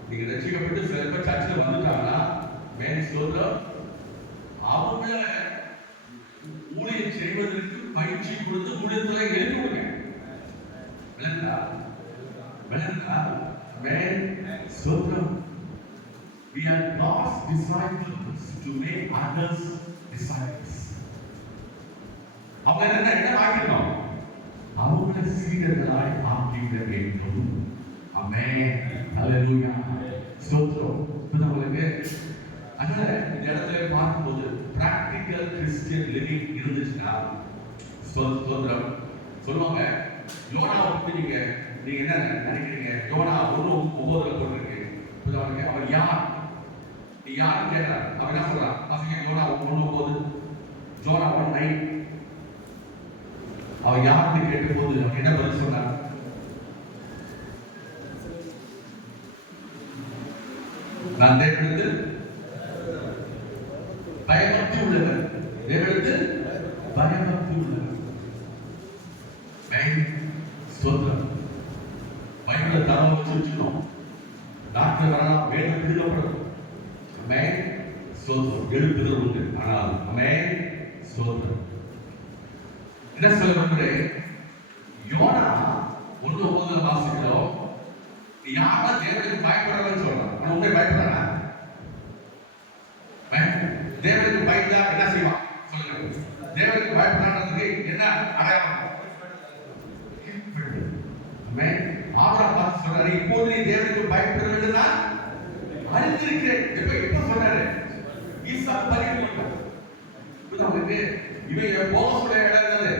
நீங்க ரட்சிக்கப்பட்டு சில பேர் சர்ச்சில் வந்துட்டாங்கன்னா ஸ்தோத்திரம் அவங்கள ஊழியம் செய்வதற்கு பயிற்சி கொடுத்து ஊழியத்துல எழுதுங்க. விளங்குதா? விளங்குதா? ஸ்தோத்திரம். We are God's disciples to make others disciples. அவங்க என்ன ஆக்கிடணும்? அவங்கள சீடர்களாய் ஆக்கிட வேண்டும். ஆமென். ஹalleluya ஸ்தோத்திரம். உங்களுக்கு அதனால இந்த இடத்துல பார்க்கும்போது பிராக்டிக்கல் கிறிஸ்டியன் லிவிங் இருந்துச்சுன்னா ஸ்தோத்திரம் சொல்லுவாங்க. யோனாவை பத்தி நீங்க என்ன நினைக்கிறீங்க? யோனா 1:9 போட்டிருக்கு. அவனுக்கு அவர் யார்? நீ யாருன்னு கேட்கிறார். அவன் என்ன சொல்றான்? வாசிங்க யோனா 1:9 ஜோனா 1:9. அவன் யாருன்னு கேட்ட போது அவன் என்ன பதில் சொன்னார்? நான் தேவனிடத்தில் பயபக்தி உள்ளவர். தேவனிடத்தில் பயபக்தி உள்ளவர். ஸ்தோத்திரம். பைபிளை தரம் வச்சு வச்சுக்கணும். டாக்டர் வரலாம், வேதம் திருடப்படும். அமேன் ஸ்தோத்திரம். எழுப்புதல் உண்டு. ஆனால் அமேன் ஸ்தோத்திரம். என்ன சொல்ல விரும்புகிறேன்? யோனா 1:9 வாசிக்கிறோம். யாரா தேவனுக்கு பயப்படுறவன்னு சொல்றான். ஆனா உண்மை பயப்படுறானா? தேவனுக்கு பயந்தா என்ன செய்வான்? சொல்லுங்க. தேவனுக்கு பயப்படாததுக்கு என்ன அடையாளம்? ஆபிரகாம் பார்த்து சொல்றாரு, இப்போது நீ தேவனுக்கு பயப்பட வேண்டும் நான் அறிந்திருக்கிறேன். எப்ப சொன்னாரு? ஈசா பரிபூரணம். உங்களுக்கு இவங்க போக சொல்ல இடம் என்னது?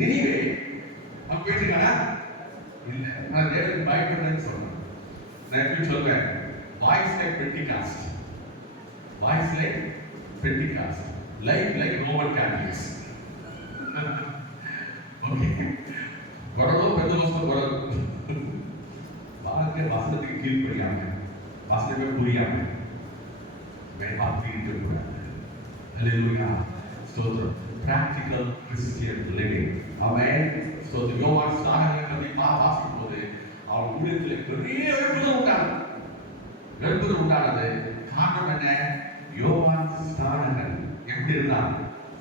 நினிவே. அவங்க போயிட்டுருக்கானா? இல்ல. நான் தேவனுக்கு பயப்படுறேன்னு சொல்றேன். நான் எப்படி சொல்றேன்? Voice like pentecost. Voice like pentecost. Like Roman Catholics. Okay. கொடலோ பெந்தகோஸ்தே கொடலோ. வாழ்க்கை வசனத்துக்கு கீழ்ப்படியாம, வசனமே புரியாம வார்த்தைக்கு கீழ்ப்படியாம. ஹalleluya ஸ்தோத்திரம். practical Christian living. ஆமென். ஸ்தோத்திரம். யோவான் ஸ்நானகனை பற்றி வாசிக்கும் போது அவர் ஊழியத்தில் பெரிய எழுப்புதல் உண்டானது. காரணம் என்ன? யோவான் ஸ்நானகன் எப்படி இருந்தான்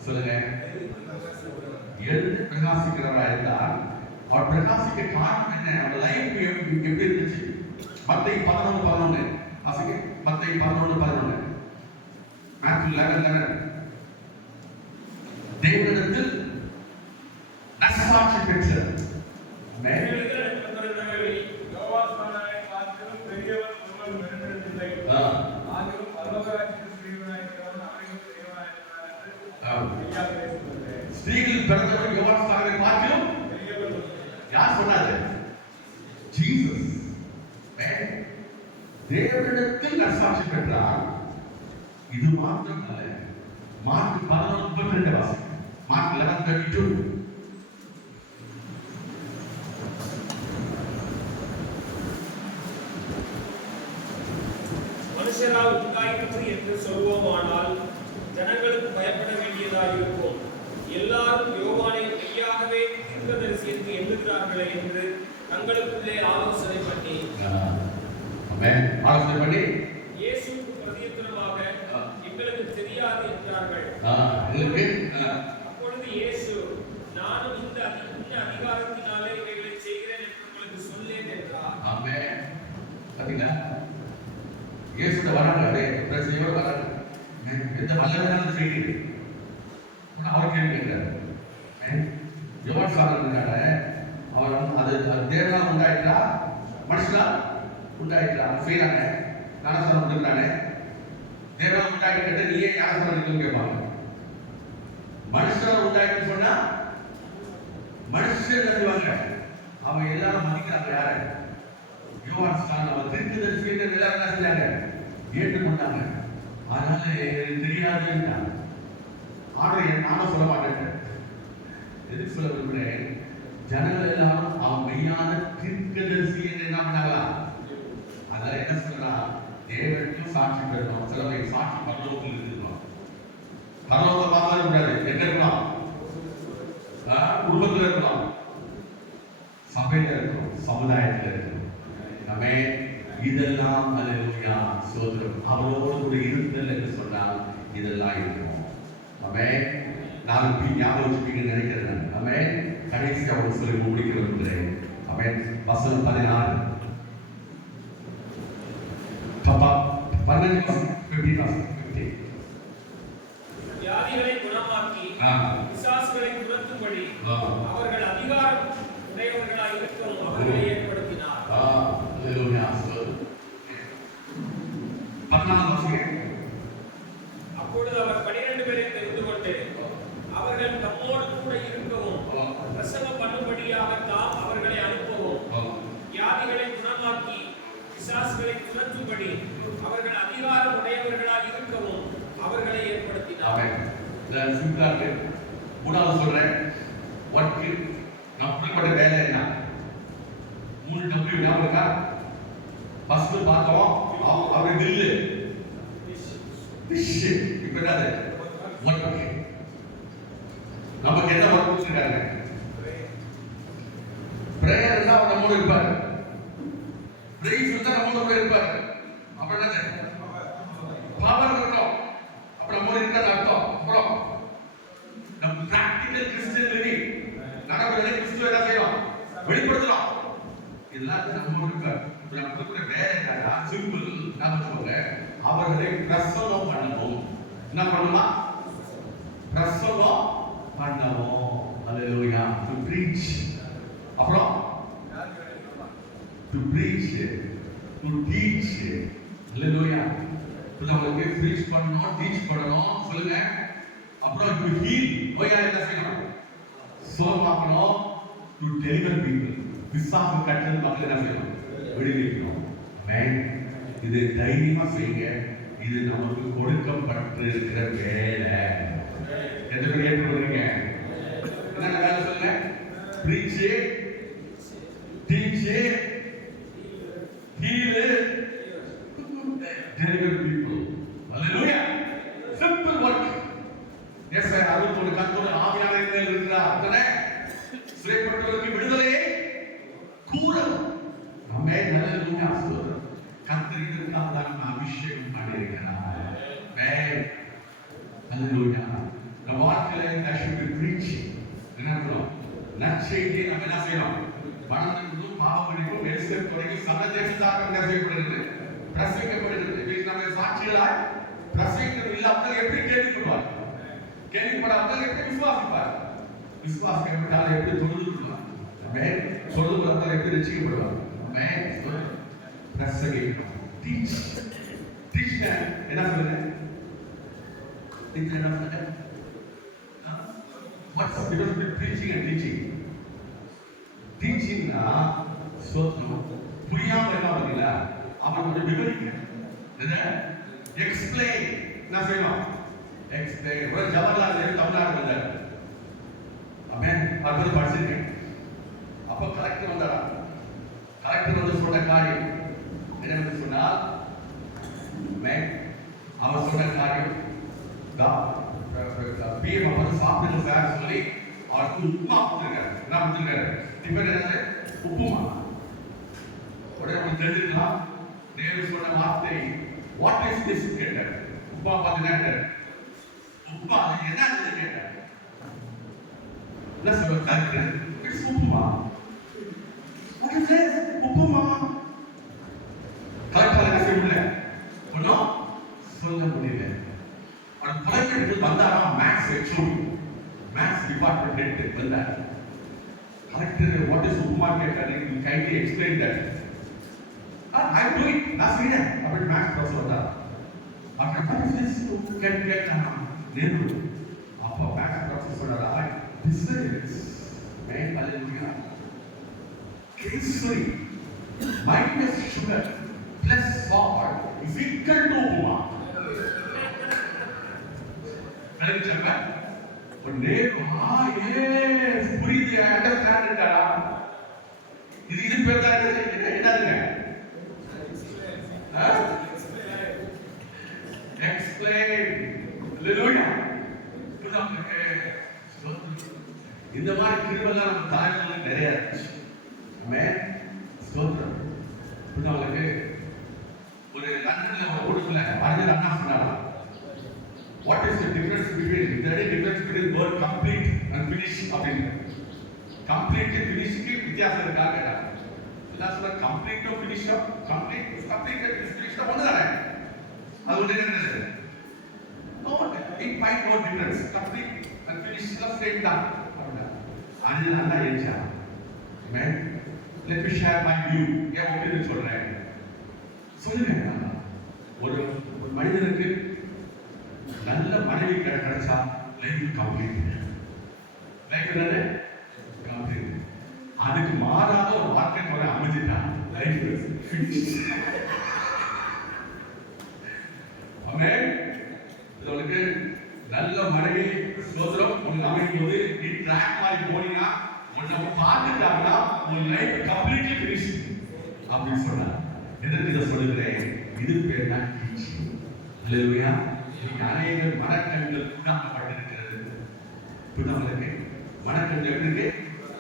சொல்லுங்க? எழுந்து பிரகாசிக்கிறவரா இருந்தார். அவர் பிரகாசிக்க காரணம் என்ன? அவர் லைஃப் எப்படி இருந்துச்சு? மத்தேயு 11:11. வாசிங்க. மத்தேயு 11:11. மேத்யூ 11:11. தேவனிடத்தில் நற்சாட்சி பெற்ற ஸ்திரீகளில் பிறந்தவர் யோவான் ஸ்நானகனை பார்க்கிலும் யார் சொன்னாரு? ஜீசஸ். தேவனிடத்தில் நற்சாட்சி பெற்றார். இது மாத்திரமல்ல. மார்க் 11:32 வாசிங்க. மார்க் 11:32. மனுஷரால் உண்டாயிற்று என்று சொல்வோமானால் ஜனங்களுக்கு பயப்பட வேண்டியதாக இருக்கும். எல்லாரும் யோவானை மெய்யாகவே தீர்க்கதரிசி என்று எண்ணுகிறார்களே என்று தங்களுக்குள்ளே ஆலோசனை பண்ணி இயேசுவுக்கு பிரதியுத்தரமாக எங்களுக்கு தெரியாது என்றார்கள். அப்பொழுது இயேசு, நானும் இந்த அதிகாரத்தினாலே இவைகளை செய்கிறேன் என்று உங்களுக்கு சொல்லேன் என்றார். ஆமென். பாத்தீங்களா? இயேசுட வராங்க, பிரச்சனையோட வராங்க. எந்த வல்லமையான செய்தி அவர் கேட்கிறார். யோவான் ஸ்நானகனால அவர் அது தேவனால் உண்டாயிட்டா மனுஷனா உண்டாயிட்டா செய்யறாங்க. ஞானஸ்நானம் கொடுக்குறாங்க. தேவனை உண்டாக்கி கேட்ட நீயே யாரை சொல்றீங்கன்னு கேட்பாங்க. மனுஷனை உண்டாக்கி சொன்னா மனுஷன் சொல்லுவாங்க. அவன் எல்லாரும் மதிக்கிறாங்க. யாரு? யோவான் ஸ்நானன் அவன் தீர்க்கதரிசின்னு எல்லாரும் என்ன செஞ்சாங்க? ஏற்றுக்கொண்டாங்க. அதனால தெரியாதுன்றாங்க. ஆனால் நானும் சொல்ல மாட்டேன். எதுக்கு சொல்ல விரும்புகிறேன்? ஜனங்கள் எல்லாரும் அவன் மெய்யான தீர்க்கதரிசி என்று என்ன பண்ணாங்களா? அதனால என்ன சொல்றான்? தேவனுக்கும் சாட்சி பெறணும். சிலவை சாட்சி பரலோகத்தில் இருக்கணும். பரலோக பார்க்க கூடாது. எங்க இருக்கலாம்? குடும்பத்தில் இருக்கலாம், சபையில இருக்கணும், சமுதாயத்தில் இருக்கணும். நம்ம இதெல்லாம் அல்லேலூயா சோதரம் அவரோடு கூட இருத்தல் என்று சொன்னால் இதெல்லாம் இருக்கும். நம்ம நாளைக்கு ஞாபகம் வச்சுப்பீங்கன்னு நினைக்கிறேன். நம்ம கடைசி அவர் சொல்லி முடிக்க விரும்புகிறேன். அவன் வசனம் 16 வியாதிகளை குணமாக்கி பிசாசுகளை துரத்தும்படி அவர்கள் அதிகாரம் உடையவர்களாய் இருக்கவும் அவர்களை ஏற்படுத்தினார். அப்பொழுது அவர் 12 பேரை தெரிந்து கொண்டு அவர்கள் தம்மோடு கூட இருக்கவும் பிரசங்கம் பண்ணும்படியாக தாம் அவர்களை அனுப்பவும் வியாதிகளை குணமாக்கி பிசாசுகளை துரத்தும்படி அவர்கள் அதிகாரம் உடையவர்களாக இருக்கவும் அவர்களை ஏற்படுத்தினார். மூணாவது சொல்றேன், நம்மளுடைய வேலை என்ன? 3 W ஞாபகம் இருக்கா? ஃபர்ஸ்ட் பார்த்தோம் அவரு தில்லு இப்ப என்னது? நமக்கு என்ன ஒர்க் கொடுத்துருக்காங்க? பிரேயர் இருந்தா அவர் நம்மோடு இருப்பார். பிரைஸ் இருந்தா நம்மோடு கூட இருப்பார். அப்புறம் என்னது? பவர் இருக்கணும். அப்புறம் நம்மோடு இருக்கிறது அர்த்தம். அப்புறம் நம்ம பிராக்டிகல் கிறிஸ்டியன் லிவிங் நடக்கிறதை கிறிஸ்துவ என்ன செய்யலாம்? வெளிப்படுத்தலாம். இதெல்லாம் நம்மோடு இருப்பார். நம்ம கொடுக்குற வேலை என்னன்னா சிம்பிள். நாம சொல்லுங்க, அவர்களை பிரசவம் பண்ணணும். என்ன பண்ணலாம்? பிரசவம் பண்ணணும். அல்லேலூயா. To preach. அப்புறம் டு பிரீச், டு டீச். அல்லேலூயா. அவங்களுக்கு பிரீச் பண்ணணும், டீச் பண்ணணும். சொல்லுங்க. அப்புறம் டு ஹீல். நோயாளி என்ன செய்யணும்? சுகமாக்கணும். To deliver people. பிசாசு கட்டல் மக்கள் என்ன செய்யணும்? விடுவிக்கணும். இது தைரியமா செய்யுங்க. இது நமக்கு கொடுக்கப்பட்டு இருக்கிற வேலை. எத்தனை பேர் ஏற்றுக்கொள்றீங்க? என்ன வேலை சொல்லுங்க? preach, teach, heal, deliver people. Hallelujah. Simple work. Yes sir. அருள் கர்த்தர் ஆவியானவர் மேல் இருக்கிறார். அத்தனை சிறைப்பட்டவர்களுக்கு விடுதலையை கூறல். ஆமென். ஹalleluya. கர்த்தர் இதற்காக தான் அபிஷேகம் பண்ணியிருக்கிறார். ஆமென். ஹalleluya. The வாழ்க்கையில that should be preaching. என்ன சொல்றோம்? நற்செய்தியை நம்ம என்ன செய்யணும்? மனதிற்கும் பாவமன்னிப்பும் எரிசல் துறையில் சமதேசத்தாக என்ன செய்யப்படுகிறது? பிரசங்கிக்கப்படுகிறது. இது நம்ம சாட்சிகளாய் பிரசங்கிக்கிறது இல்லாமல் எப்படி கேள்விப்படுவார்? கேள்விப்படாமல் எப்படி விசுவாசிப்பார்? விசுவாசிக்கப்பட்டால் எப்படி தொழுது கொள்வார்? ஆமென். தொழுது கொண்டால் எப்படி ரட்சிக்கப்படுவார்? ஆமென். பிரசங்கிக்கணும். டீச். டீச் என்ன சொல்லுங்க? டீச் என்ன சொல்லுங்க? What's the difference between preaching and teaching? Teaching na sotram புரியாம என்ன பண்ணல அவன் கொஞ்சம் விவரிக்க explain என்ன செய்யணும்? explain. ஒரு ஜவஹர்லால் நேரு தமிழ்நாடு வந்தார். ஆமென். அவர் படிச்சிருக்கேன். அப்போ கலெக்டர் வந்தாரா? கலெக்டர் வந்து சொன்ன காரியம் என்ன சொன்னால், அவர் சொன்ன காரியம் பிஎம் வந்து சாப்பிடுங்க சார் சொல்லி அவருக்கு உப்புமா கொடுத்துருக்காரு. என்ன கொடுத்துருக்காரு? டிஃபன் என்னது? உப்புமா. உடனே நம்ம தெரிஞ்சுக்கலாம். நேரு சொன்ன வார்த்தை வாட் இஸ் திஸ் கேட்டார். உப்புமா பார்த்தீங்கன்னா உப்புமா என்ன கேட்டார். என்ன சொல்ற correct? It's upma. What is this? Upma. கரெக்டா என்ன செய்ய முடியல? ஒன்றும் சொல்ல முடியல. और कलेक्टर बंदा maths HOD maths department head बंदा collector what is supermarket and you kindly explain that I do it ना सही है अब मैथ्स प्रोफेसर होता After that, this can get neighbor. Apa pastor saudara, this is man, hallelujah. Kesari minus sugar plus salt is equal to upma. Correct, sir? But neighbor, yes, புரியுது, understand இருக்கா? இது பேர் தான் என்னதுங்க? Explain. Hallelujah. இந்த மாதிரி கிருபைலாம் நம்ம தாய்களுக்கு நிறைய இருந்துச்சு. ஆமென். ஸ்தோத்திரம். உங்களுக்கு ஒரு லண்டன்ல ஒரு ஊருக்குள்ள அறிஞர் அண்ணா சொன்னாரா, what is the difference between the word complete and finish அப்படின்னு. complete finishக்கு வித்தியாசம் இருக்கா கேட்டா, எல்லாம் சொல்ற complete to finish complete finish ஒண்ணுதானே. அது ஒண்ணே என்னது? No, it might no difference. Complete and finish the same தான். அறிஞர் அண்ணா ஏச்சா. Amen. Let me share my view. ஏன் ஒப்பிட்டு சொல்றேன்? சொல்லுங்க. ஒரு மனிதனுக்கு நல்ல மனைவி கிடைச்சா லைஃப் கம்ப்ளீட். லைஃப் என்னது? கம்ப்ளீட். அதுக்கு மாறாத ஒரு வாழ்க்கை முறை அமைஞ்சிட்டா லைஃப் ஃபினிஷ். ஆமென். உங்களுக்கு நல்ல மனைவி ஸ்தோத்திரம் உங்களுக்கு அமையும்போது நீ ட்ராக் மாதிரி போனீங்கன்னா உன்னை பார்த்துட்டாங்கன்னா உன் லைஃப் கம்ப்ளீட்லி ஃபினிஷ் அப்படின்னு சொன்னார். எதற்கு இதை சொல்லுகிறேன்? இது பேர் தான் டீச்சிங். ஹல்லேலூயா. அநேக மனக்கண்கள் குடாக்கப்பட்டிருக்கிறது. குடாங்களுக்கு மனக்கண்கள் இருக்கு,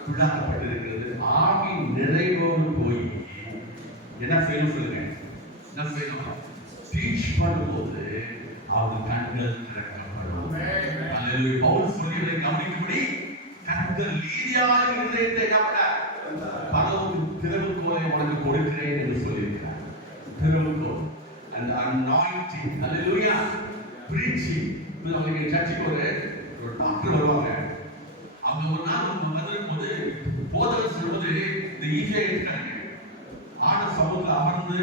குடாக்கப்பட்டிருக்கிறது. ஆவி நிறைவோடு போய் என்ன செய்யணும் சொல்லுங்க? என்ன செய்யணும்? டீச் பண்ணும்போது அவங்க கண்கள் திறக்கப்படும். ஹல்லேலூயா. பவுல் சொல்லியதை கவனிக்கும்படி கண்கள் லீதியான இருதயத்தை என்ன பண்ண பலவும் திறவுகோலை உனக்கு கொடுக்கிறேன் என்று சொல்லியிருக்கிறார். திறவுகோல் and anointing. Hallelujah. Preaching. உங்களுக்கு சர்ச்சுக்கு ஒரு டாக்டர் வருவாங்க. அவங்க ஒரு நாள் வந்திருக்கும்போது போதகர் சொல்வது இந்த ஈஸியா இருக்காங்க. ஆன சமூகத்தில் அமர்ந்து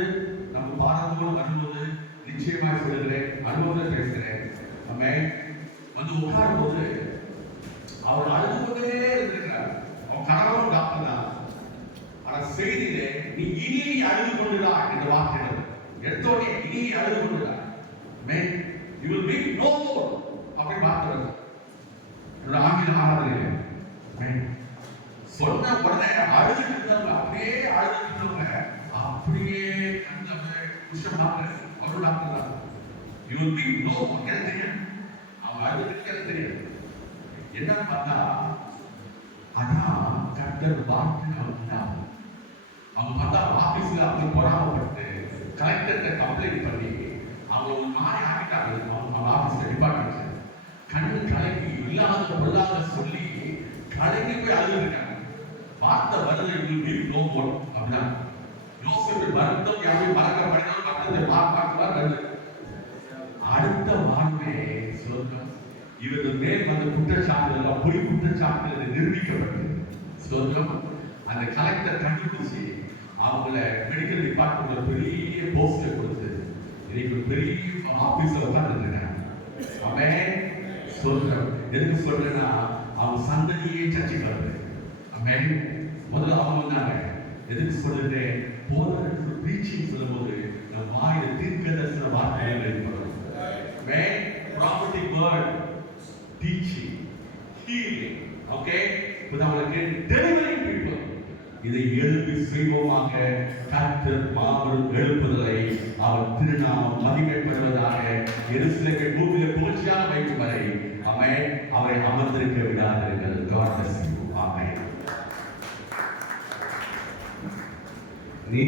நம்ம பாடத்தோடு வரும்போது நிச்சயமாக சொல்லுகிறேன், அனுபவத்தை பேசுகிறேன். நம்ம வந்து உட்காரும் போது அவர் அழுது கொண்டே இருக்கிறார். அவன் கணவரும் டாக்டர் தான். ஆனால் செய்தியிலே நீ இனி அழுது கொண்டுதான் இந்த வார்த்தை எடுத்தோடனே இனி அழுது கொண்டுதான். Man you will be no more அப்படி வார்த்தை வருது. என்னோட ஆங்கில ஆராதனையில மேன் சொன்ன உடனே அழுதுட்டு இருந்தாங்க. அப்படியே அழுதுட்டு இருந்தவங்க அப்படியே அந்த புஷ்டம் டாக்டர் அவரோட டாக்டர் தான். you will be no more. எனக்கு தெரியும் அவன் அழுதுட்டு எனக்கு தெரியும். என்னன்னு பார்த்தா அதான் கர்த்தர் வார்த்தை வந்தார். அவங்க பார்த்தா ஆபீஸ்ல அவங்க பொறாமப்பட்டு கலெக்டர்கிட்ட கம்ப்ளைண்ட் பண்ணி அவங்க ஒரு மாதிரி ஆகிட்டாங்க. அவங்க ஆபீஸ்ல டிபார்ட்மெண்ட் கண்ணு கலங்கி இல்லாத பொருளாத சொல்லி கலங்கி போய் அழுதுருக்காங்க. வார்த்தை வருது நோ மோர் அப்படின்னா யோசிப்பு வருத்தம் யாரையும் மறக்கப்படுகிறோம் கர்த்தத்தை பார்க்கலாம் வருது. அடுத்த வாழ்வே சொல்லுங்க இவர்கள் மேல் வந்த குற்றச்சாட்டுகள் பொய் குற்றச்சாட்டுகள் நிரூபிக்கப்பட்டது. ஸ்தோத்திரம். அந்த கலெக்டர் கண்டுபிடிச்சு அவங்கள மெடிக்கல் டிபார்ட்மெண்ட்ல பெரிய போஸ்டர் கொடுத்து இன்னைக்கு ஒரு பெரிய ஆபீஸ்ல உட்கார்ந்துருக்காங்க. ஆமென். ஸ்தோத்திரம். எதுக்கு சொல்றேன்னா அவங்க சந்ததியே சர்ச்சைக்கு வருது. ஆமென். முதல்ல அவங்க வந்தாங்க. எதுக்கு சொல்றேன்? போதகர்கள் பிரீச்சிங் சொல்லும்போது நம்ம வாயில தீர்க்கதரிசன வார்த்தைகள் வெளிப்படும். ஆமென். prophetic word, teaching, healing, okay? புதவளுக்கு delivering people. இதை எழுப்பி செய்வோமாக. கர்த்தர் மாபெரும் எழுப்புதலை அவர் திருநாமம் மகிமைப்படுவதாக. எருசலேமை பூமியிலே புகழ்ச்சியாக வைக்கும் வரை ஆமென் அவரை அமர்ந்திருக்க விடாதீர்கள். God bless you. ஆமென். நீ